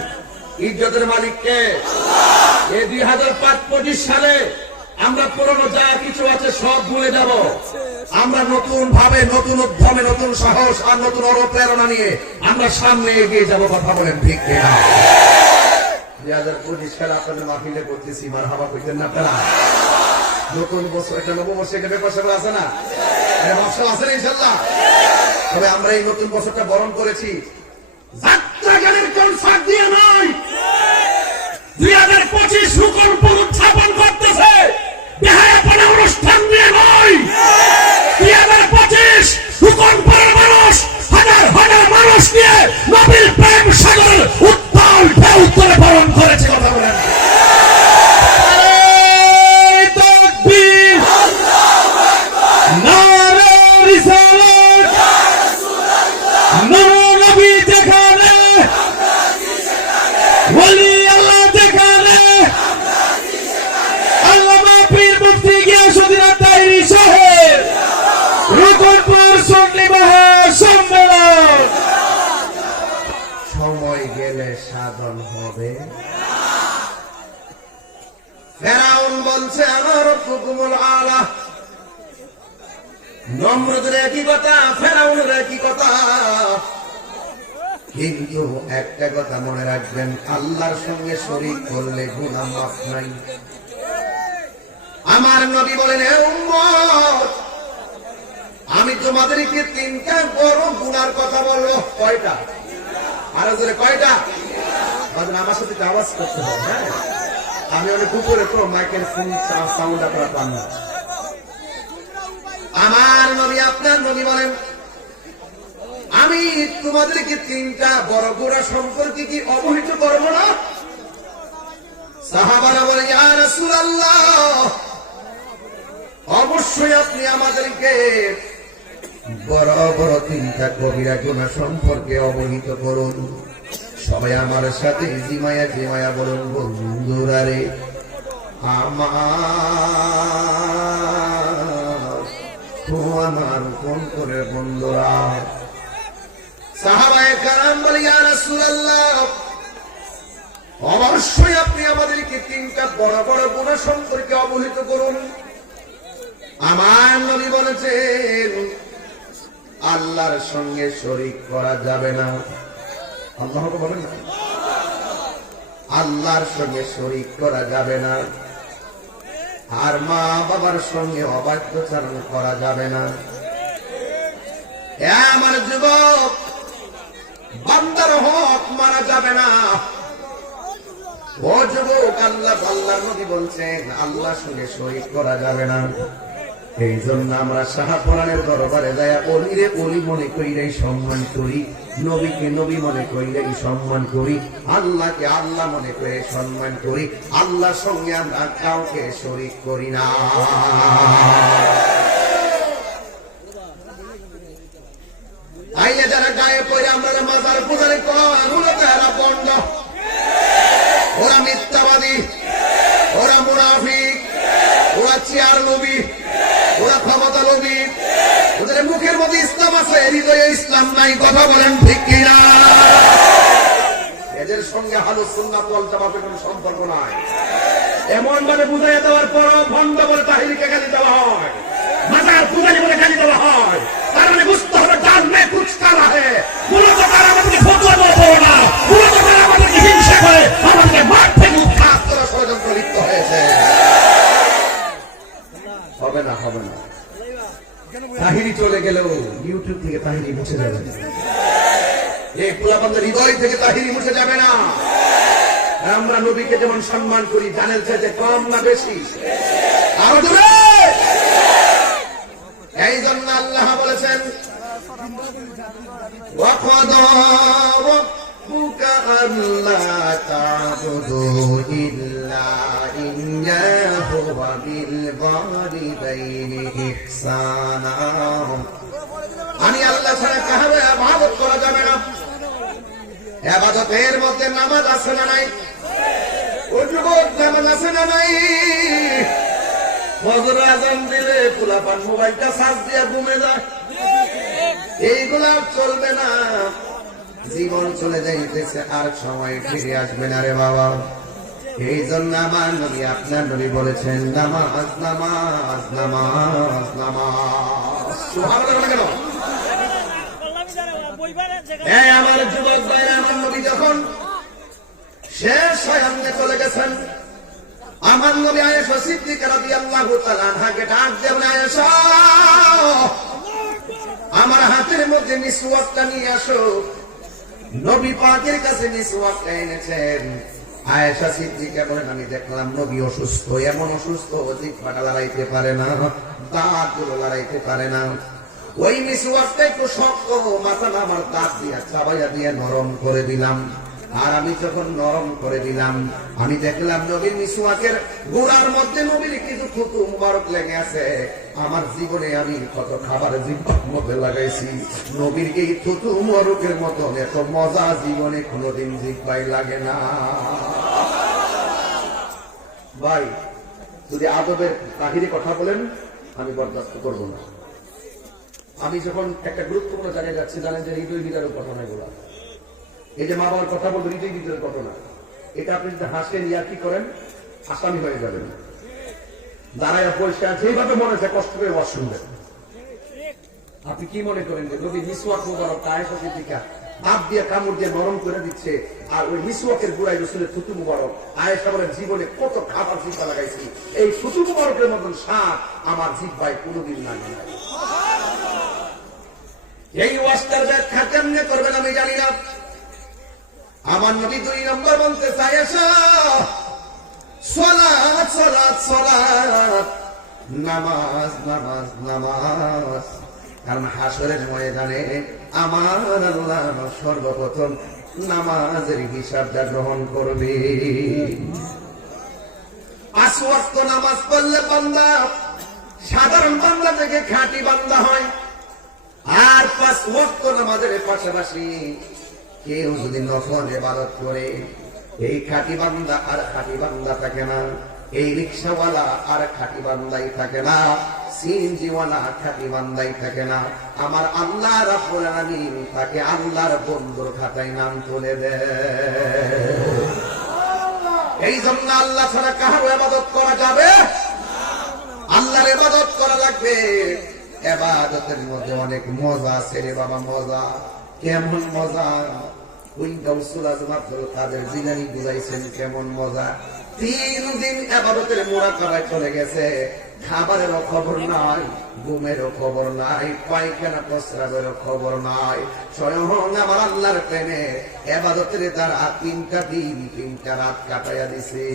ইজ্জতের মালিক কে? এই 2025 সালে আমরা পুরনো যা কিছু আছে সব ভুলে যাব। আমরা নতুন ভাবে, নতুন উদ্যমে, নতুন সাহস আর নতুন অনুপ্রেরণা নিয়ে আমরা সামনে এগিয়ে যাব। কথা বলেন ঠিক কিনা? 2025 সালে আপনাদের মাহফিলে করতেছি, মারহাবা কইতেন না আপনারা? নতুন বছর, একটা নববর্ষে একটা ব্যাপার আছে না, ব্যবসা আছে না ইনশাল্লাহ। তবে আমরা এই নতুন বছরটা বরণ করেছি যাত্রা গানের কনসার্ট দিয়ে নয়। 2025 রূপকল্প উদযাপন করতেছে বেহায়াপনা অনুষ্ঠান দিয়ে নয়। 2025 রূপকল্পের মানুষ হাজার হাজার মানুষ নিয়ে নবীর প্রেম সাগর উত্তাল ঢেউ করে বরণ করেছে। কথা বলেন সময় গেলে সাধন হবে। ফেরাউন বলছে আমার রব্বুকুমুল আলা। নমরুদের একই কথা, ফেরাউনের একই কথা। কিন্তু একটা কথা মনে রাখবেন, আল্লাহর সঙ্গে শরীক করলে গুনাহ মাফ নাই। আমার নবী বলেন, হে উম্মত, আমি তোমাদেরকে 3টা বড় গুনার কথা বলবো। কয়টা? আরো জোরে কয়টা? আমার সাথে আওয়াজ করতে হবে। হ্যাঁ, আমি অনেক উপরে তো মাইকের ফোন সাউন্ড আপনারা পান না। আমার নবী, আপনার নবী বলেন, আমি তোমাদেরকে 3টা বড় গুনাহ সম্পর্কে কি অবহিত করবো না? সাহাবারা বলে, ইয়া রাসূলুল্লাহ, অবশ্যই আপনি আমাদেরকে বড় বড় 3টা কবিরা গুনাহ সম্পর্কে অবহিত করুন। সবাই আমার সাথে জিমায়া জিমায়া বলুন, বন্ধুরা রে আমার কোন করে বন্ধুরা। সাহাবায়ে কেরাম বলে, ইয়া রাসূলুল্লাহ, অবশ্যই আপনি আমাদেরকে 3টা বড় বড় গুনাহ সম্পর্কে অবহিত করুন। আমার নবী বলেছেন, আল্লাহর সঙ্গে শরীক করা যাবে না। আল্লাহ বলেন না, আল্লাহর সঙ্গে শরীক করা যাবে না। আর মা বাবার সঙ্গে অবাধ্যচারণ করা যাবে না। আমার যুবক, বান্দার হক মারা যাবে না। ও যুবক, আল্লাহর নবী বলছেন আল্লাহর সঙ্গে শরীক করা যাবে না। এই জন্য আমরা শাহপুরানের দরবারে যায় অলিরে অলি মনে করিলেই সম্মান করি, নবীকে নবী মনে করিলেই সম্মান করি, আল্লাহকে আল্লাহ মনে করে সম্মান করি। আল্লাহর সঙ্গে আমরা কাউকে শরীক করি না। আইলে যারা গায়ে পড়ে আমরা মাজার পূজারি মূলত এরা বন্ড, ওরা মিথ্যাবাদী, ওরা মুনাফিক, ওরা চেয়ার নবী, ওরা ক্ষমতা লোভী। ওদের মুখের মধ্যে ইসলাম আছে, হৃদয়ে ইসলাম নাই। কথা বলেন ঠিক কিনা? এদের সঙ্গে আহলে সুন্নাত ওয়াল জামাতের কোনো সম্পর্ক নাই। এমন ভাবে বুঝাই দেওয়ার পর ভণ্ড বলে তাহিরিকে গালি দেওয়া হয়, মাজার পূজারি বলে গালি দেওয়া হয়। তার মানে বুঝতে হবে ডাল মে কুছ কালা হে। মূলত তারা আমাদেরকে ফতোয়া দেবো না, মূলত তারা আমাদেরকে হিংসা করে আমাদেরকে মাঠ থেকে উৎখাত করা ষড়যন্ত্র লিপ্ত হয়েছে। হবে না, হবে না। তাহিরি চলে গেলেও ইউটিউব থেকে তাহিরি মুছে যাবে না, এই পোলাপানদের হৃদয় থেকে তাহিরি মুছে যাবে না। আমরা নবীকে যেমন সম্মান করি, জানের চাইতে কম না বেশি? আরো জোরে। এই জন্য আল্লাহ বলেছেন, ওয়াকাদা রাব্বুকা আল্লা তা'বুদু ইল্লা ইয়্যাহু ওয়া বিল ওয়ালিদাইনি ইহসানা। আমি আল্লাহ ছাড়া কারো ইবাদত করা যাবে না। ইবাদতের মধ্যে নামাজ আছে না নাই? ওযুবত নামাজ আছে না নাই? ফজর আযান দিলে পোলাপান মোবাইলটা চার্জ দিয়ে ঘুমে যায়। এইগুলা চলবে না। জীবন চলে যাইতেছে, আর সময় ফিরে আসবে না রে বাবা। এই জন্য আমার নবী আপনার নবী বলেছেন নামাজ নামাজ নামাজ নামাজ। সুবহানাল্লাহ কেন? আমার যুবক ভাইরা, আমার নবী যখন শেষ সায়ান্নে চলে গেছেন, আমার নবী আয়েশা সিদ্দিকা রাদিয়াল্লাহু তাআলা আনহাকে ডাক দিয়ে বলেন, আয়েশা আমার হাতের মধ্যে মিসওয়াকটা নিয়ে আসো। নবী পাকের কাছে মিসওয়াকটা এনেছেন। আয়েশা সিদ্দিকা বলেন, আমি দেখলাম নবী অসুস্থ, এমন অসুস্থ জিহ্বাটা লড়াইতে পারে না, দাঁতগুলো লড়াইতে পারে না। ওই মিসওয়াকটা একটু শক্ত, মাথা আমার দাঁত দিয়ে চাবাইয়া দিয়ে নরম করে দিলাম। আর আমি যখন নরম করে দিলাম, আমি দেখলাম নবীর মিসওয়াকের গোড়ার মধ্যে নবীর কিছু থুতু মুবারক লেগে আছে। আমার জীবনে আমি কত খাবার জিহ্বার মধ্যে লাগাইছি, নবীর এই থুতু মুবারকের মতো এত মজা জীবনে কোনোদিন জিহ্বায় লাগে না। ভাই, যদি আদবের বাহিরে কথা বলেন আমি বরদাস্ত করবো না। আমি যখন একটা গুরুত্বপূর্ণ জায়গায় যাচ্ছি, জানেন যে হৃদয় বিদারের ঘটনা এগুলা, এই যে মা বাবার কথা বলবো হৃদয় বিদারের ঘটনা, এটা আপনি যদি হাসেন ইয়া কি করেন, আসামি হয়ে যাবেন। দাঁড়ায় পরিষ্কার যেভাবে মনে হচ্ছে কষ্ট করে ওয়াজ শুনবেন। আপনি কি মনে করেন যে নবী মিসওয়াক মুবারক আয়েশা সিদ্দিকা হাত দিয়ে কামড় দিয়ে নরম করে দিচ্ছে, আর ওই মিসওয়াকের গুড়াই রসুলের থুতু মুবারক, আয়েশা বলেন জীবনে কত খাবার জিহ্বা লাগাইছি, এই থুতু মুবারকের মতন স্বাদ আমার জিহ্বায় কোনোদিন লাগে না। এই ওয়াজটার ব্যাখ্যা কেমনে করবেন আমি জানি না। আমার নবী 2 নম্বর বলতে চাই, আয়েশা সালাত সালাত সালাত, নামাজ নামাজ নামাজ। কারণ হাসরের ময়দানে আমার আল্লাহ সর্বপ্রথম নামাজের হিসাবটা গ্রহণ করবে। 5 ওয়াক্ত নামাজ পড়লে বান্দা সাধারণ বান্দা থেকে খাঁটি বান্দা হয়। আর 5 ওয়াক্ত নামাজের পাশাপাশি কেউ যদি নফল ইবাদত করে, এই খাঁটি বান্দা আর খাঁটি বান্দা থাকে না, এই রিকশাওয়ালা আর খাঁটি বান্দাই থাকে না, সিএনজিওয়ালা খাঁটি বান্দাই থাকে না। আমার আল্লাহ রাব্বুল আলামিন তাকে আল্লাহর বন্ধুর খাতায় নাম তুলে দেয়। এই জন্য আল্লাহ ছাড়া কারো ইবাদত করা যাবে? আল্লাহর ইবাদত করা লাগবে। ইবাদতের মধ্যে অনেক মজা আছে রে বাবা, মজা। কেমন মজা? ওই গাউসুল আজম আব্দুল কাদের জিলানী বুঝাইছেন কেমন মজা। 3 দিন ইবাদতের মুরাকাবায় চলে গেছে, খাবারেরও খবর নাই, ঘুমেরও খবর নাই, পায়খানা প্রস্রাবেরও খবর নাই। স্বয়ং আমার আল্লাহর প্রেমে ইবাদতের দ্বারা 3টা দিন 3টা রাত কাটাইয়া দিছে।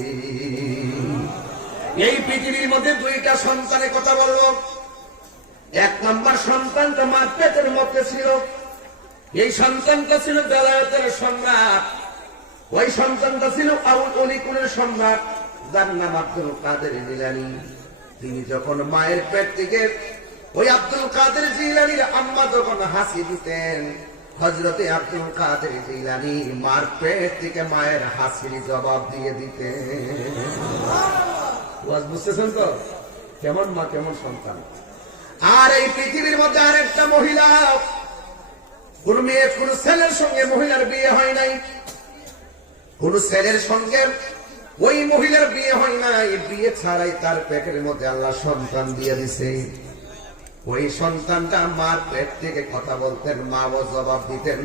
এই পৃথিবীর মধ্যে 2টা সন্তানের কথা বলবো। 1 নম্বর সন্তানটা মার পেটের মধ্যে ছিল, এই সন্তানটা ছিল বেলায়েতের সম্রাট। ওই সন্তানটা ছিল অলিকুলের সম্রাট, যার নাম আব্দুল কাদের জিলানী। তিনি যখন মায়ের পেট থেকে ওই আব্দুল কাদের জিলানীর আম্মা যখন হাসি দিতেন, হযরতে আব্দুল কাদের জিলানী মার পেট থেকে মায়ের হাসির জবাব দিয়ে দিতেন। ওয়াজ বুঝতেছেন তো? কেমন মা কেমন সন্তান। আর এই পৃথিবীর মধ্যে আরেকটা মহিলা, কোন মেয়ে কোন ছেলের সঙ্গে মহিলার বিয়ে হয় নাই, কোন ছেলের সঙ্গে ওই মহিলার বিয়ে হয় নাই। বিয়ে ছাড়াই তার পেটের মধ্যে আল্লাহ সন্তান দিয়ে দিছে। ওই সন্তানটা মার পেট থেকে কথা বলতেন, মা ও জবাব দিতেন।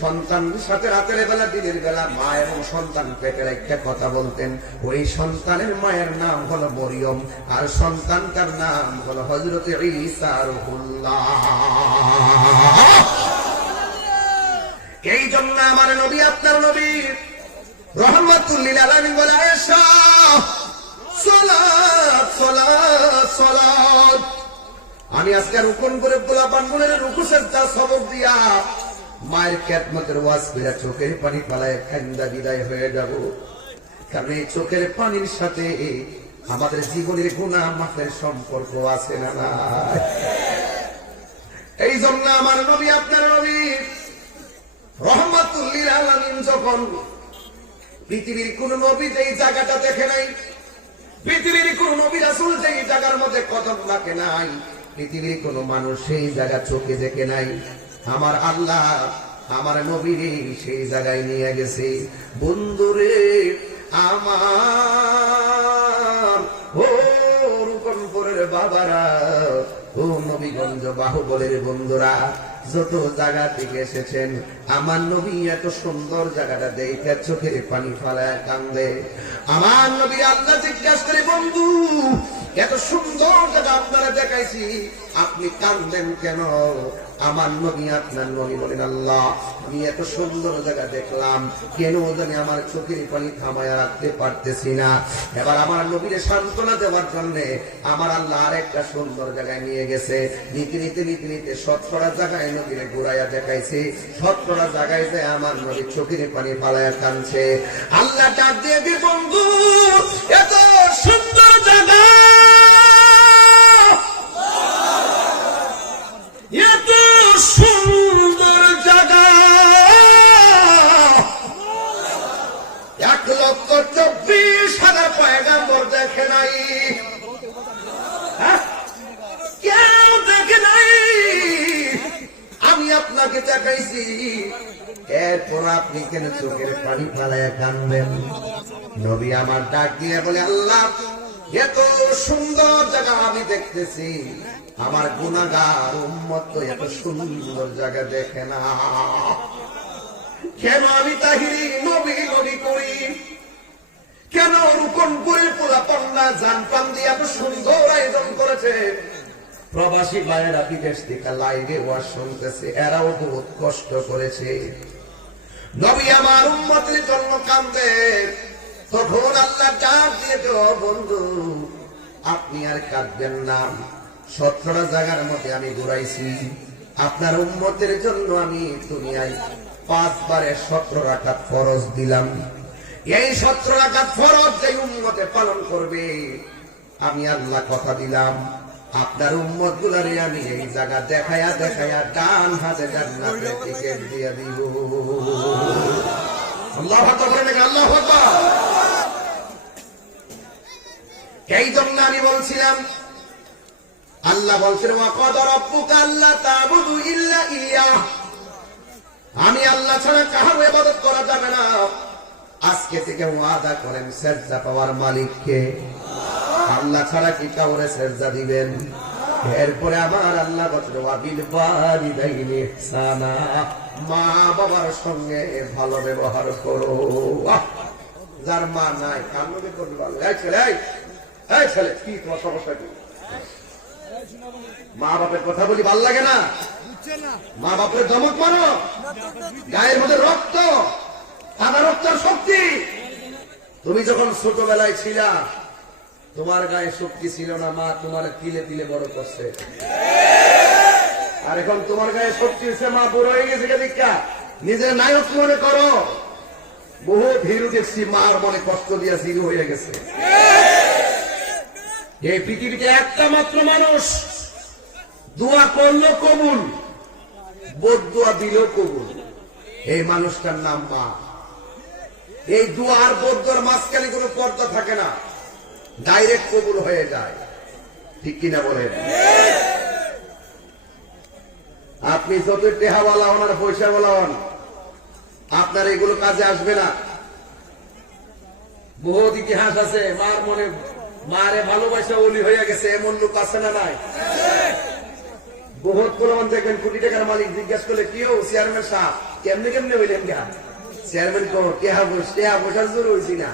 সন্তানের সাথে রাতের বেলা দিনের বেলা মা এবং সন্তান পেটে রেখে কথা বলতেন। ওই সন্তানের মায়ের নাম হলো মরিয়ম, আর সন্তানটার নাম হলো হযরত ঈসা রূহুল্লাহ। এই জন্য আমার নবী, আপনার নবী রহমাতুল লিল আলামিন বলে, আয়েশা সালাত সালাত সালাত। আমি আজকে রুকুন করে গোলাপান বলে রুকু সেজদা সবক দিয়া মায়ের খেদমতের ওয়াজ করে চোখের পানি পালায় কান্দা বিদায় হয়ে যাব। কারণ এই চোখের পানির সাথে আমাদের জীবনের গুনাহ মাফের সম্পর্ক আছে না? এই জন্য আমার নবী, আপনার নবী রহমাতুল লিল আলামিন যখন পৃথিবীর কোন নবী যেই জায়গাটা দেখে নাই, পৃথিবীর কোন নবী রাসূল যেই জায়গার মধ্যে কদম রাখে নাই, পৃথিবীর কোন মানুষ সেই জায়গা চোখে দেখে নাই, আমার আল্লাহ আমার নবীর সেই জায়গায় নিয়ে গেছে। বন্ধুরে, আমার ও রূপনপুরের বাবারা, ও নবীগঞ্জ বাহুবলের বন্ধুরা, যত জায়গা থেকে এসেছেন, আমার নবী এত সুন্দর জায়গাটা দেখে চোখের পানি ফালায় কান্দে। আমার নবী আল্লাহ জিজ্ঞাসা করে, বন্ধু এত সুন্দর জায়গা আপনারা দেখাইছি, আপনি কান্দেন কেন? আমার নবী আপনার নবী বলেন, আল্লাহ আমি এত সুন্দর জায়গা দেখলাম, কেন জানি আমার চোখের পানি থামায় রাখতে পারতেছি না। এবার আমার নবীরে সান্ত্বনা দেওয়ার জন্য আমার আল্লাহ আরেকটা সুন্দর জায়গায় নিয়ে গেছে। নীতি নীতি নীতি নীতি 17টা জায়গায় নবীরে ঘুরাইয়া দেখাইছে। 17টা জায়গায় যে আমার নবী চোখের পানি ফালাইয়া কাঁদছে। আল্লাহ ডাক দিয়ে দিয়ে, বন্ধু এত সুন্দর জায়গা, এত সুন্দর জায়গা 1,24,000 পয়গাম্বর দেখে নাই, কেউ দেখে নাই। আমি আপনাকে দেখাইছি, এরপর আপনি কেন চোখের পানি ফেলায় কাঁদবেন? নবী আমার ডাক দিয়ে বলে, আল্লাহ এত সুন্দর জায়গা আমি দেখতেছি, আমার গুনাহগার উম্মত তো এত সুন্দর জায়গা দেখে না, কেন আমি তাহিরি নবী নবী করি? কেন রূপনপুরের পোলা পন্না জান পান দিয়ে এত সুন্দর আয়োজন করেছে? প্রবাসী ভাইয়েরা বিদেশ থেকে লাইভে ওয়াজ শুনতেছে, এরাও বহুত কষ্ট করেছে। নবী আমার উম্মতের জন্য কান্দে। তখন আল্লাহ ডাক দিয়ে, বন্ধু আপনি আর কাঁদবেন না, 17টা জায়গার মধ্যে আমি ঘুরাইছি, আপনার উম্মতের জন্য আমি দুনিয়ায় 5 বারে 17 রাকাত ফরজ দিলাম। এই 17 রাকাত ফরজ যে উম্মতে পালন করবে, আমি আল্লাহ কথা দিলাম আপনার উম্মত গুলারে আমি এই জায়গা দেখায়া দেখায়া ডান হাতে জান্নাতের টিকেট দিয়ে দিব। আল্লাহু আকবার, আল্লাহু আকবার। এই জন্য আমি বলছিলাম, আল্লাহ বলছেন, ওয়াকাদ রাব্বুকা আল্লা তা'বুদু ইল্লা ইয়্যাহ, আমি আল্লাহ ছাড়া কারো ইবাদত করা যাবে না। আজকে থেকে ওয়াদা করেন সেজদা পাওয়ার মালিককে, আল্লাহ ছাড়া কি কাউরে সেজদা দিবেন? এরপরে আমার আল্লাহ বলছেন, ওয়াবিল ওয়ালিদাইনি ইহসানা, মা বাবার সঙ্গে ভালো ব্যবহার করো। যার মা নাই কান্নকে করবে, এই ছেলে, এই ছেলে কি তোমার সমস্যা কি? মা বাপের কথা বলি ভাল লাগে না? মা বাপের ধমক মানো, গায়ের মধ্যে রক্ত, আদা রক্তের শক্তি। তুমি যখন ছোটবেলায় ছিলা, তোমার গায়ে শক্তি ছিল না, মা তোমার তিলে তিলে বড় করছে। আর এখন তোমার গায়ে শক্তি হচ্ছে, মা বড় হয়ে গেছে, দীক্ষা নিজের নায়ক মনে করো। বহু হিরো দেখছি মার মনে কষ্ট দিয়া হিরো হয়ে গেছে। এই পৃথিবীতে একটা মাত্র মানুষ দোয়া করলো কবুল, বদদুয়া দিলেও কবুল, এই মানুষটার নাম মা। এই দোয়া আর বদদুয়ার মাঝখানে কোনো পর্দা থাকে না, ডাইরেক্ট কবুল হয়ে যায়। ঠিক কিনা বলেন? আপনি যত টেহাওয়ালা হন আর পয়সাওয়ালা হন, আপনার এগুলো কাজে আসবে না। বহুত ইতিহাস আছে, মার মনে মারে ভালোবাসা ওলি হয়ে গেছে, এমন লোক আছে না নাই? বহুত প্রমাণ দেখবেন, কোটি টাকার মালিক জিজ্ঞাসা করলে, কি হো চেয়ারম্যান সাহেব কেমনে কেমনে হইলেন? চেয়ারম্যান টেহা বসার জোর হয়েছি না,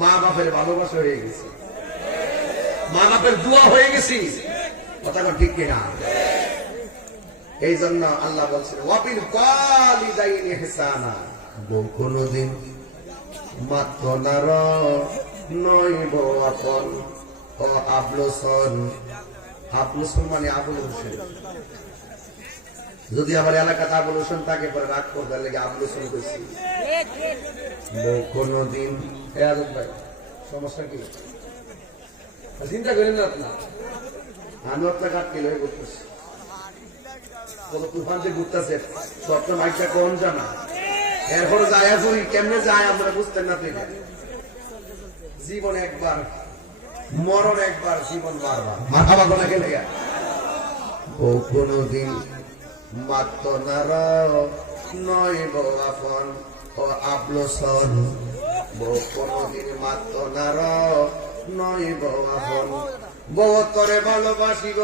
মা বাপের ভালোবাসা হয়ে গেছে, মা বাপের দোয়া হয়ে গেছি। কথা ঠিক কিনা? এই জন্য আল্লাহ বলছেন, ওয়াবিল ওয়ালিদাইনি ইহসানা, কোনদিন মাত্র নার নইব আপন ও আবলুসন। আবলুসন মানে আবুল হোসেন। যদি আমার এলাকাতে আবুল হোসেন থাকে, পরে রাগ করতে লেগে আবলুসন করছি। কোনদিন ভাই সমস্যা কি? চিন্তা করেন না আপনার, আমি আপনার কাট কিলো করতেছি, কত তুফান যে ঘুরতেছে, সব তো মাইকটা কম জানা। এরপরে যায় ফুরি কেমনে যায় আমরা বুঝতেন না। তুই জীবন একবার, মরণ একবার, জীবন বারবার, মাথা বাগো না গেলে ও কোনদিন মাত্র নার নয় আপন ও আবলোসন। বউ কোনদিন মাত্র নার নয় বউ আপন। বউ তরে ভালোবাসিব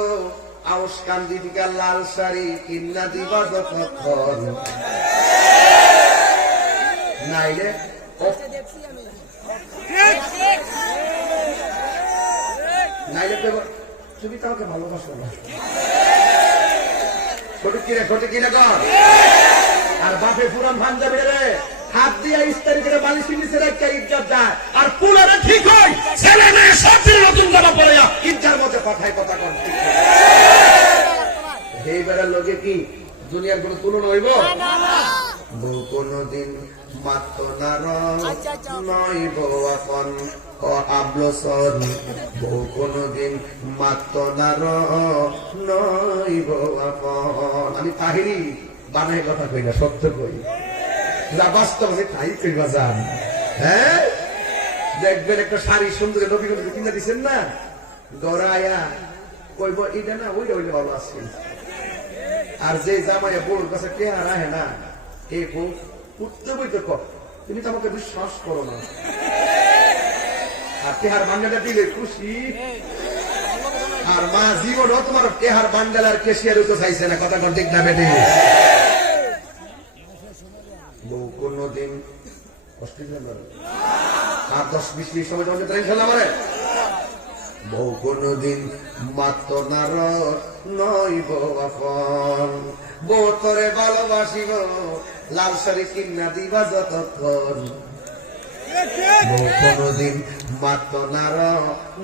আউস কান্দি দিকা লাল শাড়ি কিন্না দিবা যতক্ষণ, নাইলে নাইলে তুমি তো আমাকে ভালোবাসো না। সঠিক কিনা কর। আর বাপে পুরান পাঞ্জাবি রে হাত দিয়া ইস্তারি করে বালিশ নিচে রেখে ইজ্জত দেয়, আর পুলারে ঠিক হয় ছেলে মেয়ে সব দিন নতুন জামা পরে ইজ্জার মধ্যে পাঠায় কথা কর। এই বেড়ার লোকে কি দুনিয়ার কোন তুলনা হইব? বউ কোনদিন মাত্র নার নয় বউ আপন ও আবলসন। বউ কোনদিন মাত্র নার নয় বউ আপন। আমি তাহিরি বানাই কথা কই না, সত্য কই, যা বাস্তব আছে তাই কইবা যান। হ্যাঁ, দেখবেন একটা শাড়ি সুন্দর নবী কিনে দিচ্ছেন না, গড়াইয়া কইব এটা না ওইটা ওইটা ভালো আছে। আর যে জামাইয়া বউর কাছে কে আর আহে না, এই বউ উঠতে বইতে কর, তুমি তো আমাকে বিশ্বাস করো না। আর তেহার বান্ডালটা দিলে খুশি, আর মা জীবনও তোমার তেহার বান্ডাল আর কেশিয়ার তো চাইছে না। কথা কর ঠিক না বেটে? বউ কোনদিন আর 10-20 মিনিট সময় তোমাকে ট্রেন খেলা মারে। বউ কোনদিন মাত্র নার নয় বউ আপন। বউ তরে ভালোবাসিব লাল শাড়ি কিন্না দিবা যতক্ষণ। বউ কোনদিন মাত্র নার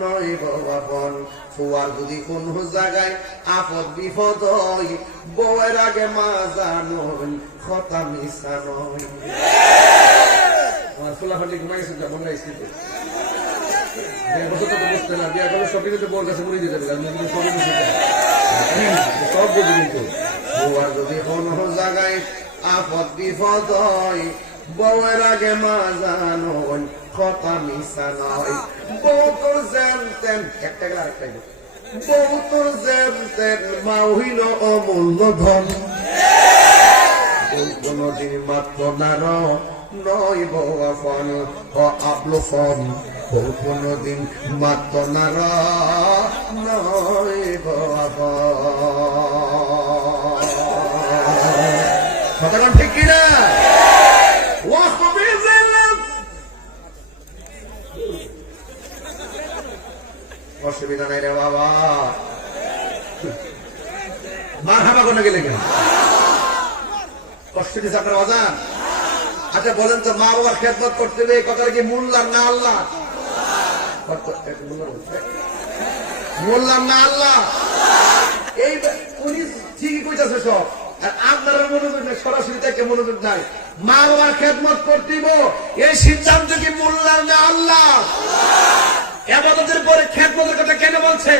নয় বউ আপন। ফুয়ার যদি কোন জায়গায় আপদ বিপদ হয়, বউয়ের আগে মা জানই কথা মিশা নয়। আমার ফুলা ফাটি ঘুমাই গেছে, মনে হয় বুঝতে না বিয়া করলে সবই কিন্তু বোর কাছে মুড়ি দিতে সব বুঝি। কিন্তু বউয়ার যদি কোন জায়গায় আপদ বিপদ হয়, বউয়ের আগে মা জানই কথা মিশা নয়। বউ তোর জানতেন একটা গেলে আরেকটাই, বউ তোর জানতেন মা হইল অমূল্য ধন। বউ কোনদিন মাত্র নার নয় বউ আপন ও আবলসন। বউ কোনদিন মাত্র নার নয় বউ আপন। কথা ঠিক কিনা? অসুবিধা নাই রে বাবা। মার হাবা কোনে গেলে কেন? কষ্ট দিচ্ছে আপনার অজান? আচ্ছা বলেন তো, মা বাবার খেদমত করতে হবে এই কথাটা কি মোল্লার না আল্লাহ? মোল্লার না আল্লাহ? এই উনি ঠিকই কইতাছে সব, আর আপনার মনোযোগ নেই, সরাসরি থেকে মনোযোগ নাই। মা বাবার খেদমত করতে এই সিদ্ধান্ত কি মোল্লার না আল্লাহ? ইবাদতের পরে খেদমতের কথা কেন বলছে?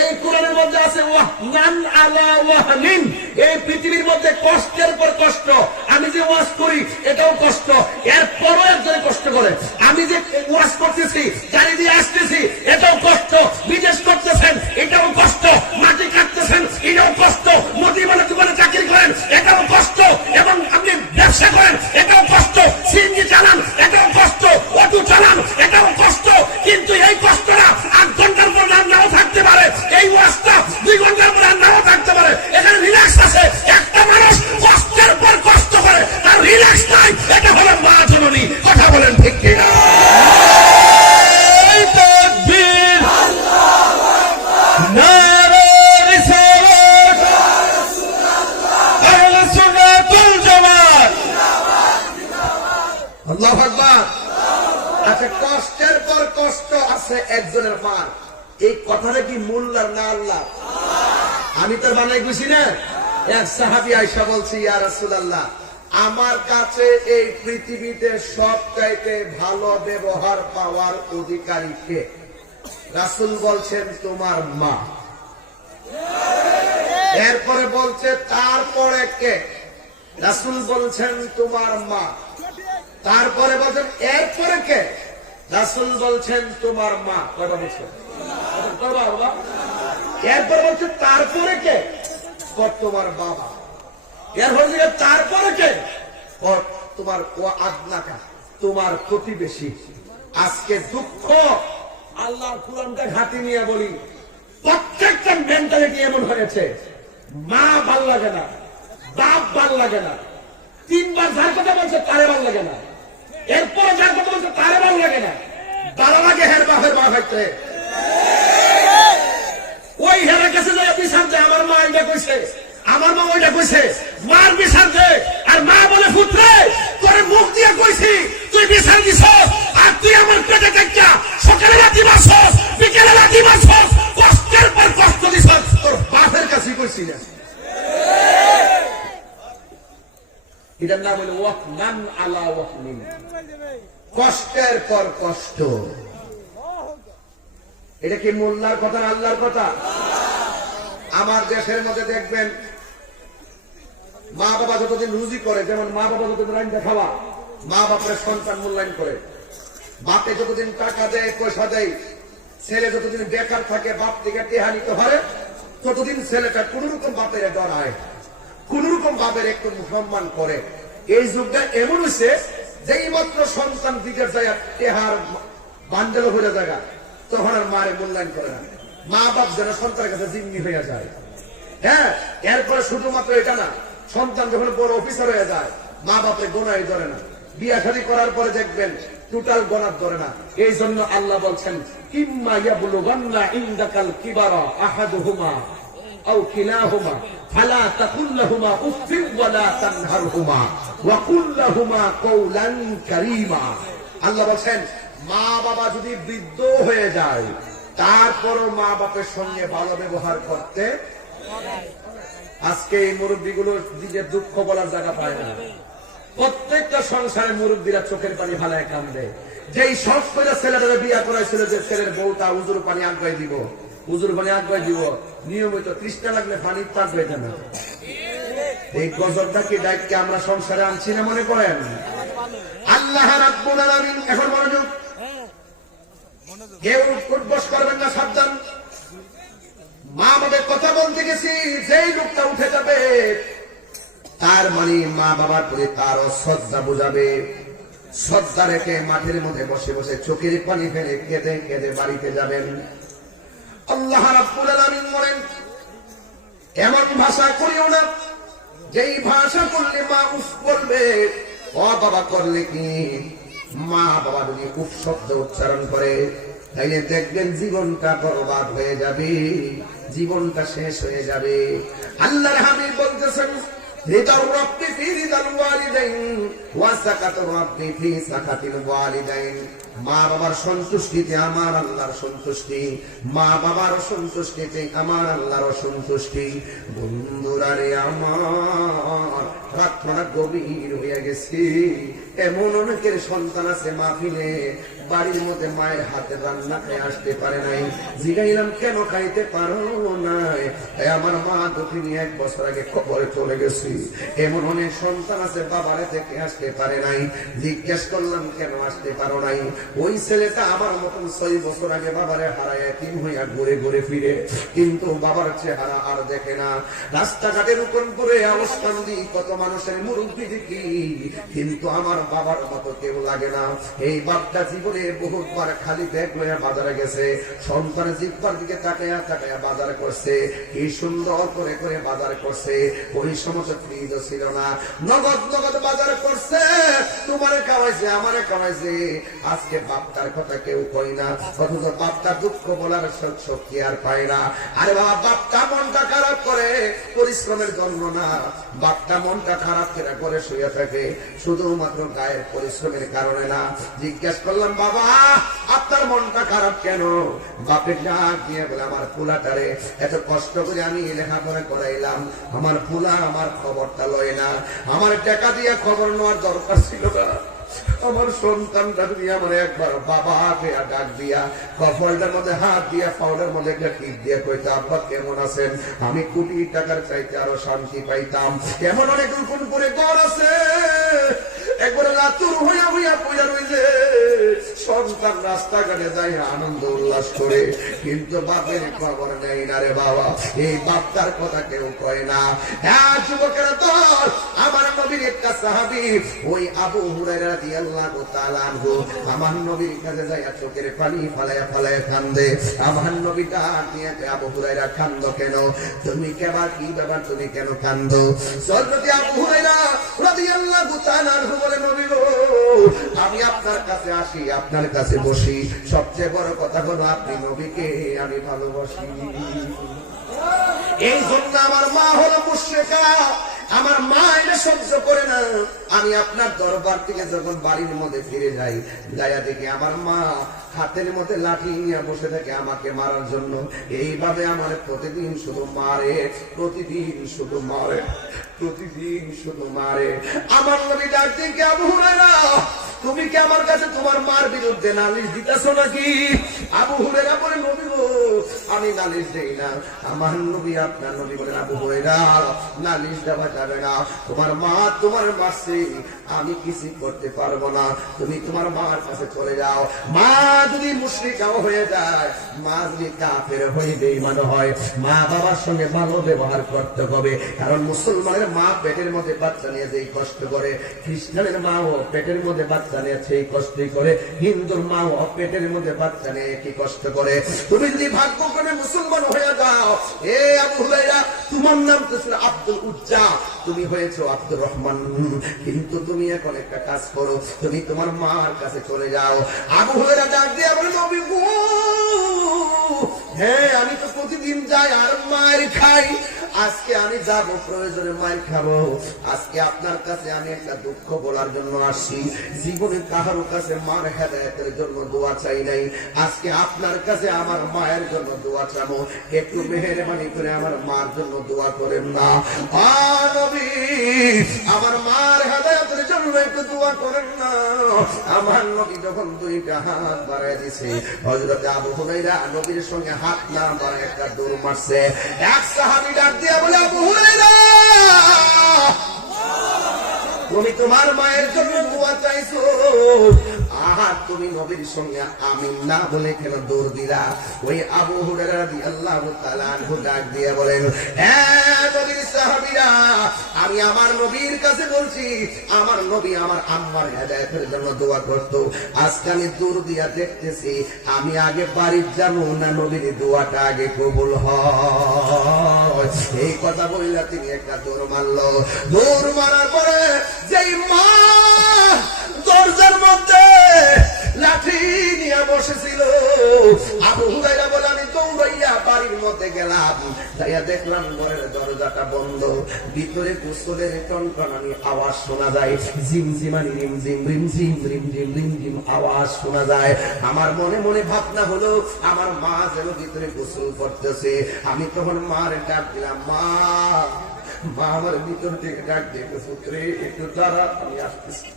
এই কোরআনের মধ্যে আছে ওয়াহনান আলা ওয়াহনিন। এই পৃথিবীর মধ্যে কষ্টের পর কষ্ট। আমি যে ওয়াজ করি এটাও কষ্ট, এরপরও একজনে কষ্ট করে। আমি যে ওয়াজ করতেছি, গাড়ি দিয়ে আসতেছি, এটাও কষ্ট। বিদেশ করতেছেন, এটাও কষ্ট। মাটি কাটতেছেন, এটাও কষ্ট। নদী বলে দোকানে চাকরি করেন, এটাও কষ্ট। এবং আপনি ব্যবসা করেন, এটাও কষ্ট। সিএনজি চালান, এটাও কষ্ট। অটো চালান, এটাও কষ্ট। কিন্তু এই কষ্টটা 8 ঘন্টার পর নাও থাকতে পারে, এই ওয়াজটা 2 ঘন্টার পর নাও থাকতে পারে। এখানে রিল্যাক্স আছে। একটা মানুষ কষ্টের পর কষ্ট করে, তার রিল্যাক্স নাই, এটা হলো মা জননী। কথা বলেন ঠিক কিনা? আল্লাহু আকবার। আচ্ছা, কষ্টের পর কষ্ট আছে একজনের পার, এই কথাটা কি মোল্লার না আল্লাহ? আমি তো বানাই গুছি না। এক সাহাবী আয়েশা বলছি, ইয়া রাসূলুল্লাহ, আমার কাছে এই পৃথিবীতে সবচাইতে ভালো ব্যবহার পাওয়ার অধিকারী কে? রাসূল বলছেন তোমার মা। এরপরে বলছে তারপরে কে? রাসূল বলছেন তোমার মা। তারপরে বলছেন এরপরে কে? রাসূল বলছেন তোমার মা। কয়টা বলছেন? এরপরে বলছে তারপরে কে? তোমার বাবা। এরপরে তারপরে কে? তোমার ও আদনাকা, তোমার প্রতিবেশী। আজকে দুঃখ, আল্লাহর কুরআনটা ঘাটি নিয়ে বলি, প্রত্যেকটা মেন্টালিটি এমন হয়েছে, মা ভাল লাগে না, বাপ ভাল লাগে না, তিনবার যার কথা বলছে তারে ভাল লাগে না, এরপর যার কথা বলছে তারে ভাল লাগে না, ভালো লাগে হের বাপের বাপ হইতে। ওই হেরের কাছে যায় বিচার দেয়, আমার মা এটা কইছে, আমার মা ওইটা কইছে, মার বিচার দে। আর মা বলে, পুত্রে তোর মুখ দিয়ে কইছি তুই বিচার দিছ, আর তুই আমার পেটে দেখা সকালে লাথি মারছস, বিকেলে লাথি মারছস, কষ্টের পর কষ্ট দিছ, তোর বাপের কাছে কইছি না। এটার নাম হলো ওয়াকমান আলা ওয়াকমিন, কষ্টের পর কষ্ট। এটা কি মোল্লার কথা না আল্লাহর কথা? আমার দেশের মধ্যে দেখবেন, মা বাবা যতদিন রুজি করে, যেমন মা বাবা যতদিন রান্না খাওয়া, মা বাপের সন্তান মূল্যায়ন করে, বাপে যতদিন টাকা দেয় পয়সা দেয়, ছেলে যতদিন বেকার থাকে, বাপ থেকে টেহা নিতে পারে, ততদিন ছেলেটা কোন রকম বাপের ডরায়, কোন রকম বাপের একটু সম্মান করে। এই যুগটা এমন হয়েছে, যেই মাত্র সন্তান দিকে যায় টেহার বান্ডেল হয়ে জায়গা, তখন আর মারে মূল্যায়ন করে না। মা বাপ যেন সন্তানের কাছে জিম্মি হয়ে যায়। হ্যাঁ, এরপরে শুধুমাত্র এটা না, সন্তান যখন বড় অফিসার হয়ে যায়, মা বাপের গোনাই ধরে না, বিয়া শাদী করার পরে দেখবেন টোটাল গোনার ধরে না। এই জন্য আল্লাহ বলছেন, ইম্মা ইয়াবলুগান্না ইনদাকাল কিবারা আহাদুহুমা আও কিলাহুমা ফালা তাকুল লাহুমা উফফিন ওয়ালা তানহারহুমা ওয়া কুল লাহুমা কওলান কারীমা। আল্লাহ বলছেন, মা বাবা যদি বৃদ্ধ হয়ে যায়, তারপরও মা বাপের সঙ্গে ভালো ব্যবহার করতে। আজকে এই মুরব্বীগুলোর দিকে দুঃখ বলার জায়গা পায় না। প্রত্যেকটা সংসারে মুরব্বীরা চোখের পানি ফালায় কান্দে। যেই সব করে ছেলেটা বিয়া করাইছিল, যে ছেলের বউটা উজুর পানি আগায় দিব, উজুর পানি আগায় দিব, নিয়মিত তৃষ্ণা লাগলে পানি পাক হইতে না। এই গজবটা কি দায়িত্ব আমরা সংসারে আনছি না মনে করেন? আল্লাহ রাব্বুল আলামিন, এখন মনোযোগ, কেউ উঠবস করবেন না, সাবধান। মা বাবার কথা বলতে গেছি, যেই লোকটা উঠে যাবে, তার মানে মা বাবার প্রতি তার শ্রদ্ধা বুঝাবে। শ্রদ্ধা রেখে মাঠের মধ্যে বসে বসে চোখের পানি ফেলে কেঁদে কেঁদে বাড়িতে যাবেন। আল্লাহ রাব্বুল আলামিন বলেন, এমন ভাষা করিও না যেই ভাষা করলে মা উফ বলবে। ও বাবা করলে কি, মা বাবা যদি উফ শব্দ উচ্চারণ করে, তাইলে দেখবেন জীবনটা বরবাদ হয়ে যাবে, জীবনটা শেষ হয়ে যাবে। আল্লাহর হাবিব বলতেছেন, রিদার রাব্বি ফি রিদাল ওয়ালিদাইন ওয়া সাকাতুর রাব্বি ফি সাকাতিল ওয়ালিদাইন। মা বাবার সন্তুষ্টিতে আমার আল্লাহর সন্তুষ্টি, মা বাবার সন্তুষ্টিতে আমার আল্লাহর সন্তুষ্টি। বন্ধুরা রে আমার, প্রার্থনা গভীর হয়ে গেছে। এমন অনেকের সন্তান আছে মাহফিলে বাড়ির মধ্যে মায়ের হাতে রান্না খেয়ে আসতে পারে নাই। জিগাইলাম, কেন খাইতে পারো নাই? আমার মা দক্ষিণী 1 বছর আগে কবরে চলে গেছি। এমন অনেক সন্তান আছে বাবারে থেকে আসতে পারে নাই। জিজ্ঞেস করলাম, কেন আসতে পারো নাই? ওই ছেলেটা আমার মতন 6 বছর আগে বাবারে হারায় এতিম হইয়া ঘুরে ঘুরে ফিরে, কিন্তু বাবার চেহারা আর দেখে না। রাস্তাঘাটের উপর করে অবস্থান দিই, কত মানুষের মুরব্বী দেখি, কিন্তু আমার বাবার মতো কেউ লাগে না। এই বাপটা জীবনে বহুতবার খালি ব্যাগ লইয়া বাজারে গেছে, সন্তানের জিব্বার দিকে তাকাইয়া তাকাইয়া বাজার করছে, কি সুন্দর করে করে বাজার করছে। ওই সমস্ত ফ্রিজ ছিল না, নগদ নগদ বাজার করছে, তোমারে খাওয়াইছে, আমারে খাওয়াইছে। আজকে বাপটার কথা কেউ কই না, অথচ বাপটা দুঃখ বলার শক্তি আর পায় না। আরে বাবা, বাপটা মনটা খারাপ করে পরিশ্রমের জন্য না, বাপটা মনটা খারাপ করে শুয়ে থাকে শুধুমাত্র গায়ের পরিশ্রমের কারণে না। জিজ্ঞাসা করলাম, বাবা আপনার মনটা খারাপ কেন? বাপের ডাক দিয়ে বলে, আমার পোলাটারে এত কষ্ট করে আমি লেখাপড়া করাইলাম, আমার পোলা আমার খবরটা লয় না, আমার টাকা দিয়ে খবর নেওয়ার দরকার ছিল না। আমার সন্তানটা যদি আমার একবার বাবা ডাক দিয়া কপালটার মধ্যে হাত দিয়া পাউডার মধ্যে একটা টিপ দিয়ে কইতে, আব্বা কেমন আছেন, আমি কোটি টাকার চাইতে আরো শান্তি পাইতাম। এমন অনেক রূপন করে ঘর আছে, একবার লাতুর হইয়া হইয়া পইয়া রইছে, সন্তান রাস্তাঘাটে যায় আনন্দ উল্লাস করে, কিন্তু বাপের খবর নেই না রে বাবা। এই বাপটার কথা কেউ কয় না। হ্যাঁ যুবকেরা তো আমার নবীর একটা সাহাবী ওই আবু হুরায়রা রাদিয়াল্লাহু তাআলা আনহু আমার নবীর কাছে যায় চোখের পানি ফালায়া ফালায়া কান্দে। আমার নবী ডাক দিয়ে আবু হুরায়রা কান্দো কেন? তুমি কেবার কি ব্যাপার, তুমি কেন কান্দো? হযরত আবু হুরায়রা রাদিয়াল্লাহু তাআলা আনহু বলে, নবী গো, আমি আপনার কাছে আসি, আপনার কাছে বসি, সবচেয়ে বড় কথা হলো আপনি নবীকে আমি ভালোবাসি। এই জন্য আমার মা হলো মুশরিকা, আমার মা এটা সহ্য করে না। আমি আপনার দরবার থেকে যখন বাড়ির মধ্যে ফিরে যাই, যাইয়া দেখি আমার মা হাতের মধ্যে লাঠি নিয়ে বসে থাকে আমাকে মারার জন্য। এইভাবে আমার প্রতিদিন শুধু মারে, প্রতিদিন শুধু মারে, প্রতিদিন শুধু মারে। আমার নবী ডাক থেকে, আবু হুরায়রা, তুমি কি আমার কাছে তোমার মার বিরুদ্ধে নালিশ দিতেছো নাকি? আবু হুরায়রা বলে, নবী গো, আমি নালিশ দেই না। আমার নবী, আপনার নবী বলেন, আবু হুরায়রা, নালিশ দেওয়া যাবে না। তোমার মা তোমার মারছে, আমি কিছু করতে পারবো না। তুমি তোমার মার কাছে চলে যাও। মা যদি মুশরিকাও হয়ে যায়, মা যদি কাফের হয়ে বেঈমান হয়, মা বাবার সঙ্গে ভালো ব্যবহার করতে হবে। কারণ মুসলমানের মা পেটের মধ্যে বাচ্চা নিয়ে যেই কষ্ট করে, খ্রিস্টানের মাও পেটের মধ্যে বাচ্চা নিয়ে সেই কষ্টই করে, হিন্দুর মাও পেটের মধ্যে বাচ্চা নিয়ে কি কষ্ট করে। তুমি যদি ভাগ্য করে মুসলমান হয়ে যাও, এ আবু হুরায়রা, তোমার নাম তো ছিল আব্দুল উজ্জা, তুমি হয়েছো আব্দুর রহমান, কিন্তু তুমি এখন একটা কাজ করো, তুমি তোমার মার কাছে চলে যাও। আবু হুরায়রা ডাক দিয়ে বলে, নবী গো, হ্যাঁ আমি তো প্রতিদিন যাই আর মার খাই, আজকে আমি যাব, প্রয়োজনে মার খাবো। আজকে আপনার কাছে আমি একটা দুঃখ বলার জন্য আসছি। জীবনে কাহারো কাছে মার হেদায়েতের জন্য দোয়া চাই নাই, আজকে আপনার কাছে আমার মায়ের জন্য দোয়া চাবো। একটু মেহেরবানি করে আমার মার জন্য দোয়া করেন না। নবী, আমার মার হেদায়েতের জন্য একটু দোয়া করেন না। আমার নবী যখন দুইটা হাত বাড়ায় দিছে, হযরত আবু হুরায়রা নবীর সঙ্গে হাত না বাড়ায় একটা দৌড় মারছে। এক সাহাবী ডাক দিয়ে বলে, আবু হুরায়রা, তুমি তোমার মায়ের জন্য দোয়া চাইছো, আর তুমি নবীর সঙ্গে আমিন না বলে কেন দৌড় দিলা? ওই আবু হুরায়রা রাদিয়াল্লাহু তাআলা আনহু ডাক দিয়ে বলেন, হ্যাঁ নবীর সাহাবীরা, আমি আমার নবীর কাছে বলছি, আমার নবী আমার আম্মার হেদায়েতের জন্য দোয়া করত। আজকে আমি দৌড় দিয়া দেখতেছি, আমি আগে বাড়ি যাবো না নবীর দোয়াটা আগে কবুল হয়। এই কথা বললা তিনি একটা দৌড় মারলো। দৌড় মারার পরে যেই মা দরজার মধ্যে লাঠি নিয়ে বসেছিল, আবু হুরায়রা বলে, আমি দৌড়াইয়া বাড়ির মধ্যে গেলাম, যাইয়া দেখলাম ঘরের দরজাটা বন্ধ, ভিতরে গোসলের টনটনানি আওয়াজ শোনা যায়, ঝিমঝিমানি রিমঝিম রিমঝিম রিমঝিম রিমঝিম আওয়াজ শোনা যায়। আমার মনে মনে ভাবনা হলো, আমার মা যেন ভিতরে গোসল করতেছে। আমি তখন মার ডাক দিলাম, মা, মা আমার ভিতর থেকে ডাক দিয়ে, পুত্রে একটু দাঁড়া, আমি আসতেছি।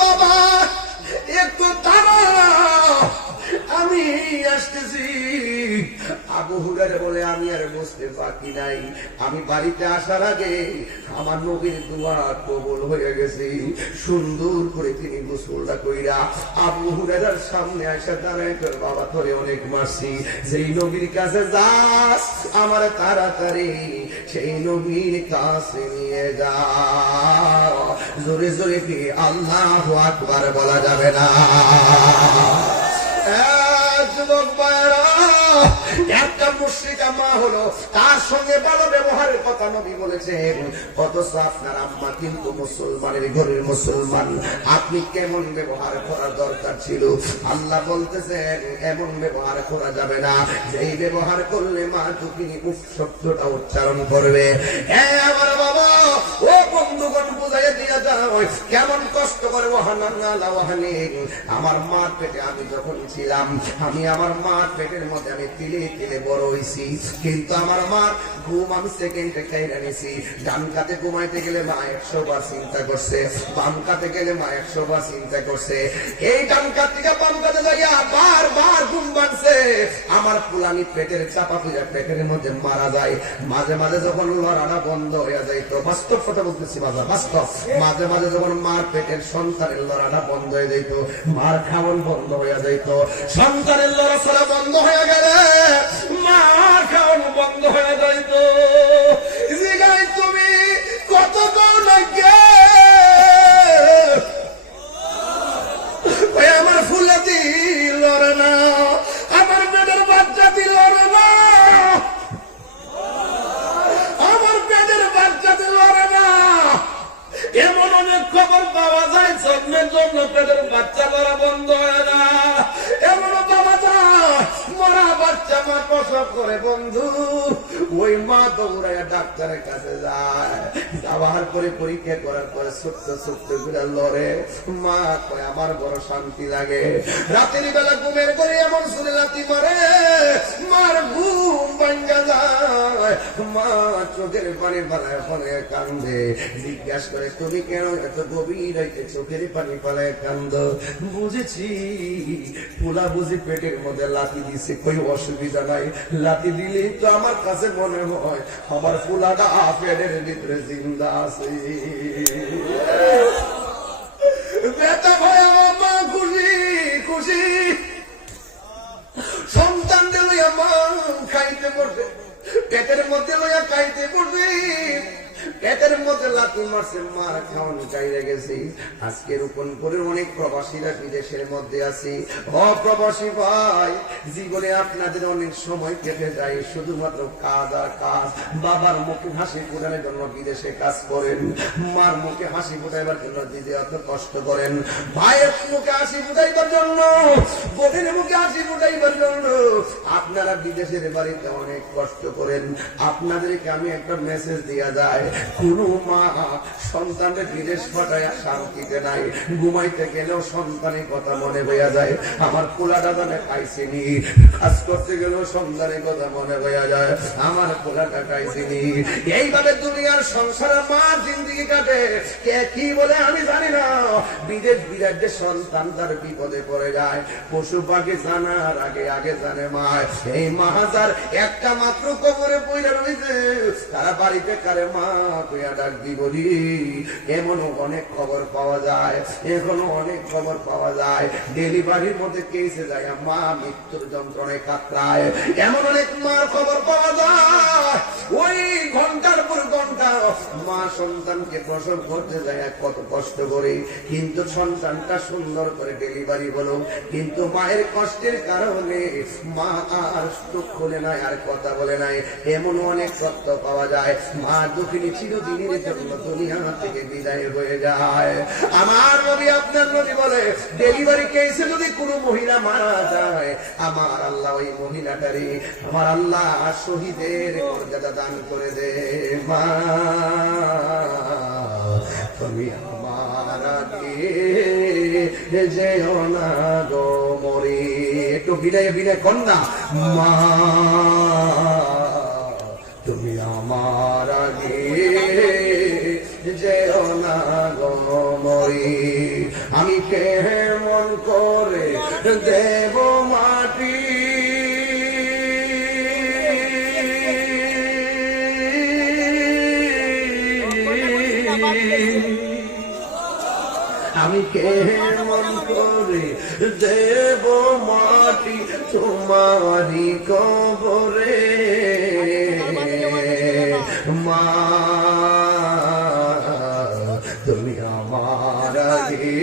বাবা একটু দাঁড়াও, আমি আসতেছি। আবু হুরায়রা বলে, আমি আর বসতে বাকি নাই, আমি বাড়িতে আসার আগে আমার নবীর দোয়া কবুল হয়ে গেছে। সুন্দর করে তিনি গোসলটা কইরা আবু হুরায়রার সামনে আসা দাঁড়ায়, বাবা তোরে অনেক মারছি, যেই নবীর কাছে যাস আমার তাড়াতাড়ি সেই নবীর কাছে নিয়ে যা। জোরে জোরে কি আল্লাহু আকবার বলা যাবে না? যুবক ভাইরা, একটা মুশরিকা মা হলো, তার সঙ্গে ভালো ব্যবহারের কথা নবী বলেছেন, অথচ আপনার আম্মা কিন্তু মুসলমানের ঘরের মুসলমান। আপনি কেমন ব্যবহার করার দরকার ছিল? আল্লাহ বলতেছেন, এমন ব্যবহার করা যাবে না যেই ব্যবহার করলে মা তুমি উফ শব্দটা উচ্চারণ করবে। আমার বাবা, ও বন্ধুগণ, বুঝাই দিয়া যাও কেমন কষ্ট করে আমার মার পেটে আমি যখন ছিলাম, আমি আমার মার পেটের মধ্যে আমি তিলে তিলে বড় হয়েছি, কিন্তু আমার মার ঘুম আমি সেকেন্ডে খাইরা নিছি। ডান কাতে ঘুমাইতে গেলে মা 100 বার চিন্তা করছে, বাম কাতে গেলে মা 100 বার চিন্তা করছে। এই ডান কাত থেকে বাম কাতে যাইয়া বারবার ঘুম ভাঙছে। আমার পুলানি পেটের চাপা পূজা পেটের মধ্যে মারা যায়। মাঝে মাঝে যখন লড়াটা বন্ধ হয়ে যায়, তো বাস্তব কথা বলতেছি বাবা, বাস্তব, মাঝে মাঝে যখন মার পেটের সন্তানের লড়াটা বন্ধ হয়ে যেত, মার খাওয়ান বন্ধ হয়ে যেত, সন্তানের লড়াচড়া বন্ধ হয়ে গেলে মার খাওয়ান বন্ধ হয়ে যেত। জিগাই তুমি কত লাগে আমার ফুলাতি লড়ে না, আমার পেটের বাচ্চাটি লড়ে না, আমার পেটের বাচ্চাটি লড়ে না। এমন অনেক খবর পাওয়া যায় জন্মের জন্য পেটের বাচ্চা লড়া বন্ধ হয় না, এমন পাওয়া যায় মরা বাচ্চা মা প্রসব করে বন্ধু, ওই মা দৌড়ায় ডাক্তারের কাছে যায়, যাওয়ার পরে পরীক্ষা করার পরে ছোট্ট ছোট্ট গুলা লড়ে। মা কয় আমার বড় শান্তি লাগে, রাতের বেলা ঘুমের করে এমন শুনে লাথি মারে, মার ঘুম ভাঙ্গা যায়, মা চোখের পানি পালায় পালায় কান্দে। জিজ্ঞাসা করে তুমি কেন এত গভীর রাইতে চোখের পানি পালায় কান্দ? বুঝেছি পোলা বুঝি পেটের মধ্যে লাথি দিছে, কই অসুবিধা নাই, লাথি দিলে তো আমার কাছে মনে হয় আমার পোলাটা পেটের ভিতরে জিন্দা আছে। ব্যথা ভয় আমার মা খুশি খুশি, সন্তান লইয়া মা খাইতে পড়ছে, পেটের মধ্যে লইয়া খাইতে পড়ছে, পেটের মধ্যে লাথি মারছে, মার খাওয়ানো চাইলে গেছি। আজকে রূপনপুরের অনেক প্রবাসীরা বিদেশের মধ্যে আছি। অপ্রবাসী ভাই, জীবনে আপনাদের অনেক সময় কেটে যায় শুধুমাত্র কাজ আর কাজ। বাবার মুখে হাসি ফোটানোর জন্য বিদেশে কাজ করেন, মার মুখে হাসি ফোটাইবার জন্য দিদি অত কষ্ট করেন, ভাইয়ের মুখে হাসি ফুটাইবার জন্য, বোনের মুখে হাসি ফুটাইবার জন্য আপনারা বিদেশের বাড়িতে অনেক কষ্ট করেন। আপনাদেরকে আমি একটা মেসেজ দিয়া যায়, কোন মা সন্তানের বিদেশ পাঠায় শান্তিতে নাই, ঘুমাইতে গেলেও সন্তানের কথা মনে হইয়া যায়, আমার পোলাটা দানে খাইছিনি, কাজ করতে গেলেও সন্তানের কথা মনে হইয়া যায়, আমার পোলাটা খাইছিনি। এইভাবে দুনিয়ার সংসারে মা জিন্দিগি কাটে, কে কি বলে আমি জানি না। বিদেশ বিরাজ্যে সন্তান তার বিপদে পড়ে যায়, পশু পাখি জানার আগে আগে জানে মা। এই মা যার একটা মাত্র কবরে পয়লা রয়েছে, তারা বাড়িতে কারে মা তুইয়া ডাক দিবি। এমনও অনেক খবর পাওয়া যায়, এখনো অনেক খবর পাওয়া যায়, ডেলিভারির মধ্যে কেসে যায় মা মৃত্যুর যন্ত্রণায় কাতরায়, এমন অনেক মার খবর পাওয়া যায়। ওই ঘন্টার পর ঘন্টা মা সন্তানকে প্রসব করতে যায় কত কষ্ট করে, কিন্তু সন্তানটা সুন্দর করে ডেলিভারি বলো, কিন্তু মায়ের কষ্টের কারণে মা আর চোখ খুলে নাই, আর কথা বলে নাই। এমন অনেক সত্য পাওয়া যায়, মা দুঃখিনী চিরদিনের জন্য দুনিয়া থেকে বিদায় হয়ে যায়। আমার নবী আপনার নবী বলে, ডেলিভারি কেসে যদি কোনো মহিলা মারা যায়, আমার আল্লাহ ওই মহিলাটারে আমার আল্লাহ শহীদের মর্যাদা দান করে দে। মা তুমি আমার আগে যেও না গো মরে, একটু বিনয় বিনয় কন্যা, মা তুমি আমার আগে যেও না গো মরে। আমি কেমন করে দেব মাটি, আমি কেমন করে দেব মাটি তোমারি কবরে। মা তুমি আমার আগে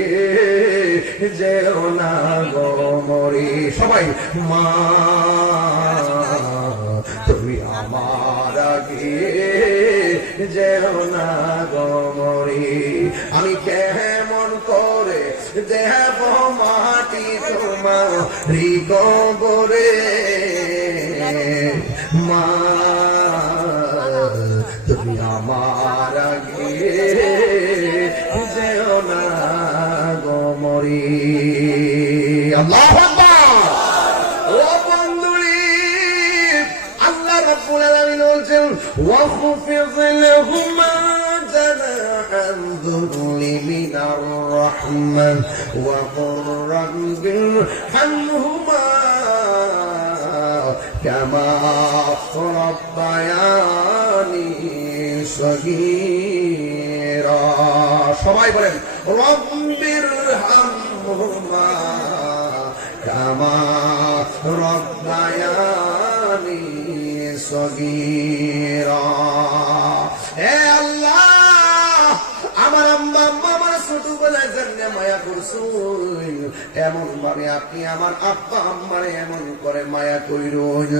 যেও না গো মরে। সবাই মা তুমি আমার আগে যেও না গো মরে। আমি কেমন করে দেব মাটি তোমারি কবরে। মা তুমি আমার আগে যেও না গো মরে। আল্লাহু আকবার। ও বন্ধুরি, আল্লাহ রাব্বুল আলামিন বলছেন, ওয়াখফিদ লাহুমা জানাহাল যুল্লি মিনার রাহমা ওয়া কুর রাব্বিরহামহুমা কামা রাব্বায়ানি সগীরা। সবাই বলেন রব্বির হামহুমা কামা রব্বায়ানি সগীরা। হে আল্লাহ, আমার আম্মা আমার ছোটবেলায় যেমনে মায়া করছুন, এমন ভাবে আপনি আমার আব্বা আম্মারে এমন করে মায়া কইরুন,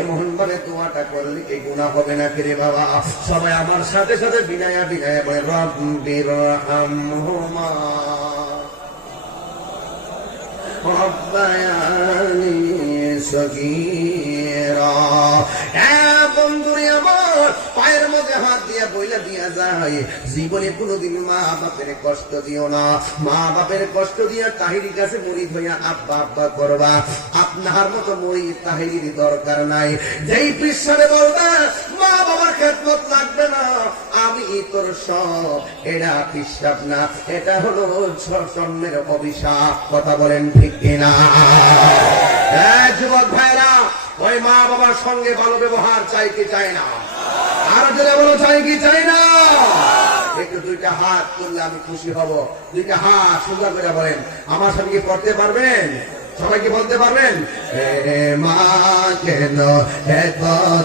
এমন ভাবে দোয়াটা করলে কি গুনাহ হবে না রে বাবা? সবাই আমার সাথে সাথে বিনায়া বিনায়া বলে রব্বির হামহুমা রব্বায়ানি সগীরা। বন্ধুরে আমার পায়ের মধ্যে হাত দিয়া বইলা দিয়া যায়, জীবনে কোনোদিন মা বাপের কষ্ট দিও না। মা বাপের কষ্ট দিয়া তাহিরির কাছে মুরিদ হইয়া আব্বা আব্বা করবা। আপনার মতো মুরিদ তাহিরির দরকার নাই। যেই পিছনে বলবা মা বাবার খেদমত লাগবে না, আমি তোর সব, এটা পিসাব না, এটা হলো জন্মের অভিশাপ। কথা বলেন ঠিক কিনা? যুবক ভাইরা, ওই মা বাবার সঙ্গে ভালো ব্যবহার চাই কি চাই না? আর যদি বলো চাই কি চাই না? একটু দুইটা হাত তুললে আমি খুশি হব। দুইটা হাত সুন্দর করে বলেন, আমার সাথে কি পড়তে পারবেন? সবাইকে বলতে পারবেন? মা কেন এত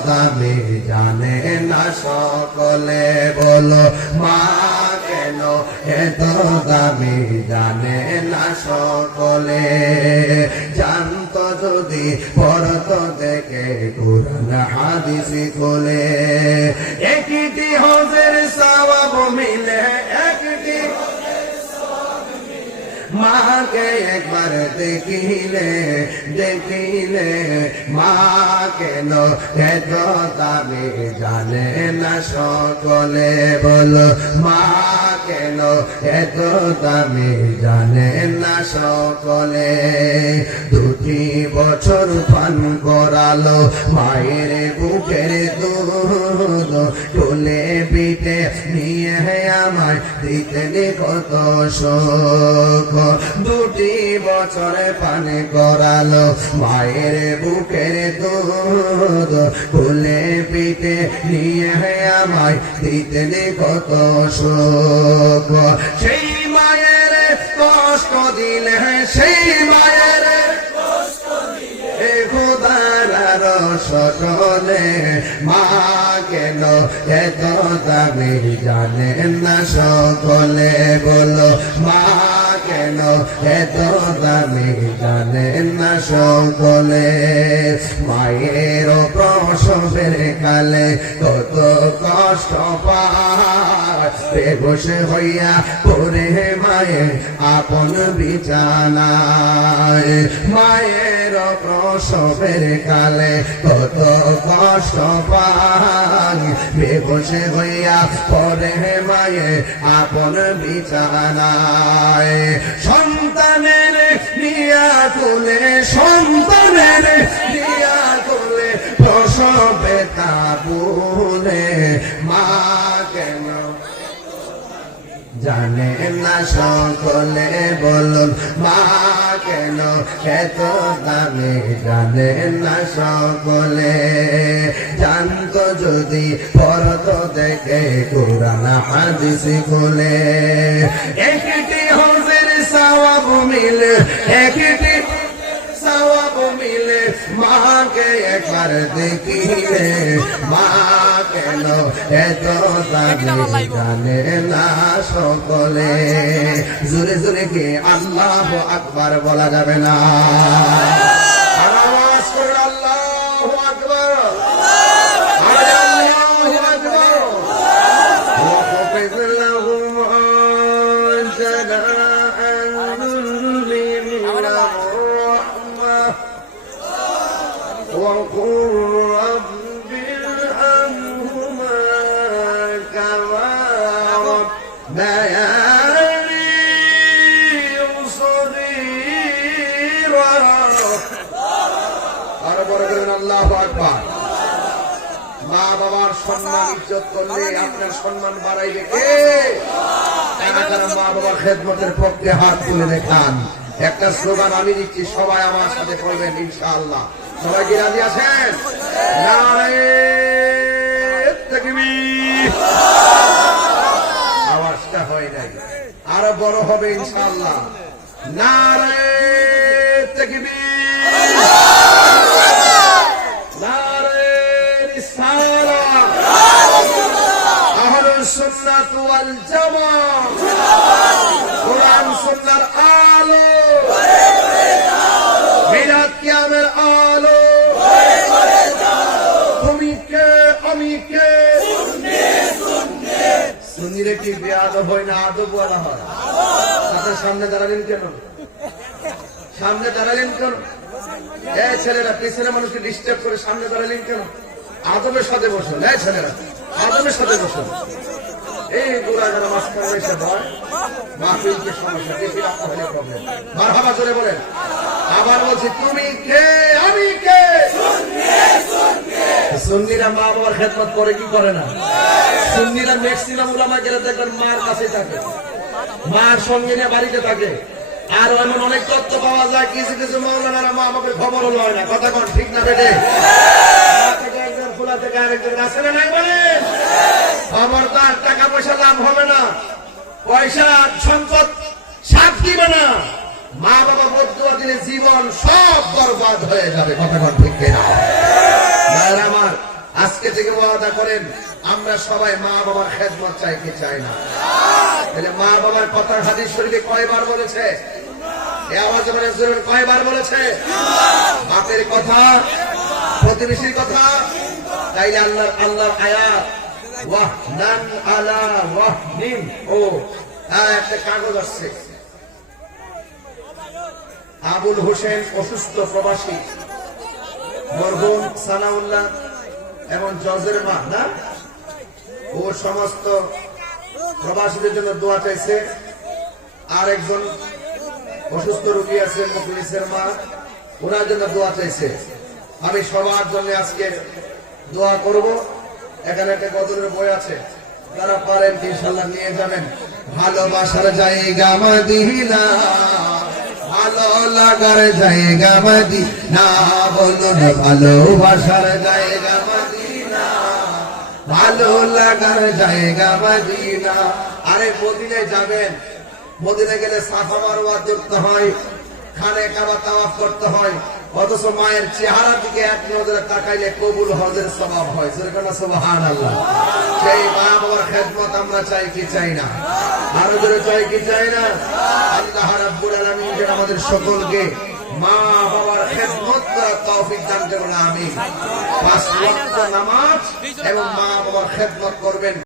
দামি জানে না সকলে, বলো মা কেন এত দামি জানে না সকলে। জানতো যদি পড়তো দেখে কুরআন হাদিস খুলে, একটি হজের সওয়াব মিলে, একটি মাকে একবার দেখিলে, দেখিলে মা কেন এত দামি জানে না সকলে, বলো মা কেন এত দামি জানে না সকলে। 2 বছর পান করালো মায়ের বুকের দুধ, কোলে পিঠে নিয়ে আমায় দিতেন কত শোক। 2 বছর পান করালো মায়ের বুকের দুধ, কোলে পিঠে নিয়ে আমায় দিতেন কত শোক। সেই মায়ের কষ্ট দিলে, সেই মায়ের খোদার সকলে, মা কেন এত দামি জানে না সকলে, বলো মা কেন এত দামি জানে না সকলে। মায়ের প্রসবের কালে কত কষ্ট পায়, বেহুশ হইয়া পড়ে মায়ের আপন বিছানায়। মায়ের প্রসবের কালে কত কষ্ট পায়, বেহুশ হইয়া পড়ে মায়ের আপন বিছানায়। সন্তানের নিয়া তুলে, সন্তানের নিয়া তুলে প্রসবে তা বলে, মা কেন জানে না সকলে, বলুন মা কেন এত দামি জানে না সকলে। জানতো যদি পড়তো দেখে কুরআন হাদিস খুলে, একটি হজের সওয়াব মিলে, একটি সওয়াব মিলে মাকে একবার দেখিলে, মা কেন এত দামি জানে না সকলে। জোরে জোরে কে আল্লাহু আকবার বলা যাবে না? আওয়াজ করে আল্লাহু আকবার, আল্লাহু আকবার। وقل رب ارحمهما كما ربياني صغيرا। আর বড় করেন আল্লাহু আকবার। মা বাবার সম্মান ইজ্জত করলে আপনার সম্মান বাড়াইবে কে? মা বাবার খেদমতের পক্ষে হাত তুলে দেখান। একটা স্লোগান আমি দিচ্ছি, সবাই আমার সাথে পড়বেন ইনশাআল্লাহ। সবাই কি রাজি আছেন? নারে তাকবীর। আওয়াজটা হয় নাই। আরো বড় হবে ইনশাআল্লাহ। নারে তাকবীর, নারে রিসালাত, আহলুস সুন্নাত ওয়াল জামাত, কোরআন সুন্নাহর আলো, মিলাদ কিয়ামের আলো, তুমি কে আমি কে, সুন্নিরে কি বেয়াদব হয় না আদব বলা হয়? আপনার সামনে দাঁড়ালেন কেন? সামনে দাঁড়ালেন কেন? এই ছেলেরা পিছনে মানুষকে ডিস্টার্ব করে সামনে দাঁড়ালেন কেন? আদবের সাথে বসুন। এই ছেলেরা আদবের সাথে বসুন। এই গোড়া যারা মাঝখানে এসে হয় মাহফিলকে সমস্যা, বেশি রাখতে হলে প্রবলেম। মারহাবা জোরে বলেন। আবার বলছি, তুমি কে আমি কে। সুন্নিরা মা বাবার খেদমত করে কি করে না? সুন্নিরা ম্যাক্সিমাম উলামা গেলে দেখবেন মার কাছে থাকে, মার সঙ্গে নিয়ে বাড়িতে থাকে। আর এমন অনেক তথ্য পাওয়া যায়, কিছু কিছু মাওলানারা মা বাবার খবরও লয় না। কথা কোন ঠিক না বেটে? একজন খোলা থেকে আরেকজন আছে না নাই বলেন? খবরদার, টাকা পয়সা লাভ হবে না, পয়সা সম্পদ সাথ দিবে না। মা বাবা বদুয়া দিলে জীবন সব বরবাদ হয়ে যাবে। কথা কোন ঠিক না? আমার আজকে থেকে ওয়াদা করেন, আমরা সবাই মা বাবার খেদমত চাই কি চাই না? তাহলে মা বাবার কথা হাদিস শরীফে কয়বার বলেছে? এই আওয়াজে বলেন জোরে, কয়বার বলেছে? বাপের কথা, প্রতিবেশীর কথা। তাইলে আল্লাহর আয়াত ওয়াহনান আলা ওয়াহনিন, ও একটা কাগজ আসছে। আবুল হোসেন অসুস্থ প্রবাসী, মরহুম সানাউল্লাহ এবং জজের মা না, ও সমস্ত প্রবাসীদের জন্য দোয়া চাইছে। আর একজন অসুস্থ রোগী আছে মুখলিসের মা, ওনার জন্য দোয়া চাইছে। আমি সবার জন্য আজকে দোয়া করব। এখানে একটা গজলের বই আছে, যারা পারেন ইনশাআল্লাহ নিয়ে যাবেন। ভালোবাসার জায়গা মদিনা, ভালো লাগার জায়গা মদিনা, বলুন ভালোবাসার জায়গা মদিনা, ভালো লাগার জায়গা মদিনা। আরে মদিনায় যাবেন, মদিনায় গেলে সাফা মারওয়া দেখতে হয়, খানে কাবা তাওয়াফ করতে হয়, অথচ মায়ের চেহারার দিকে এক নজরে তাকাইলে কবুল হজের সওয়াব হয়। সুবহানাল্লাহ। সেই মা বাবার খেদমত আমরা চাই কি চাই না? আরো জোরে চাই কি চাই না? আল্লাহ রাব্বুল আলামিন যেন আমাদের সকলকে মা বাবার খেদমত করার তৌফিক দান করুন। আমিন। 5 ওয়াক্ত নামাজ এবং মা বাবার খেদমত করবেন।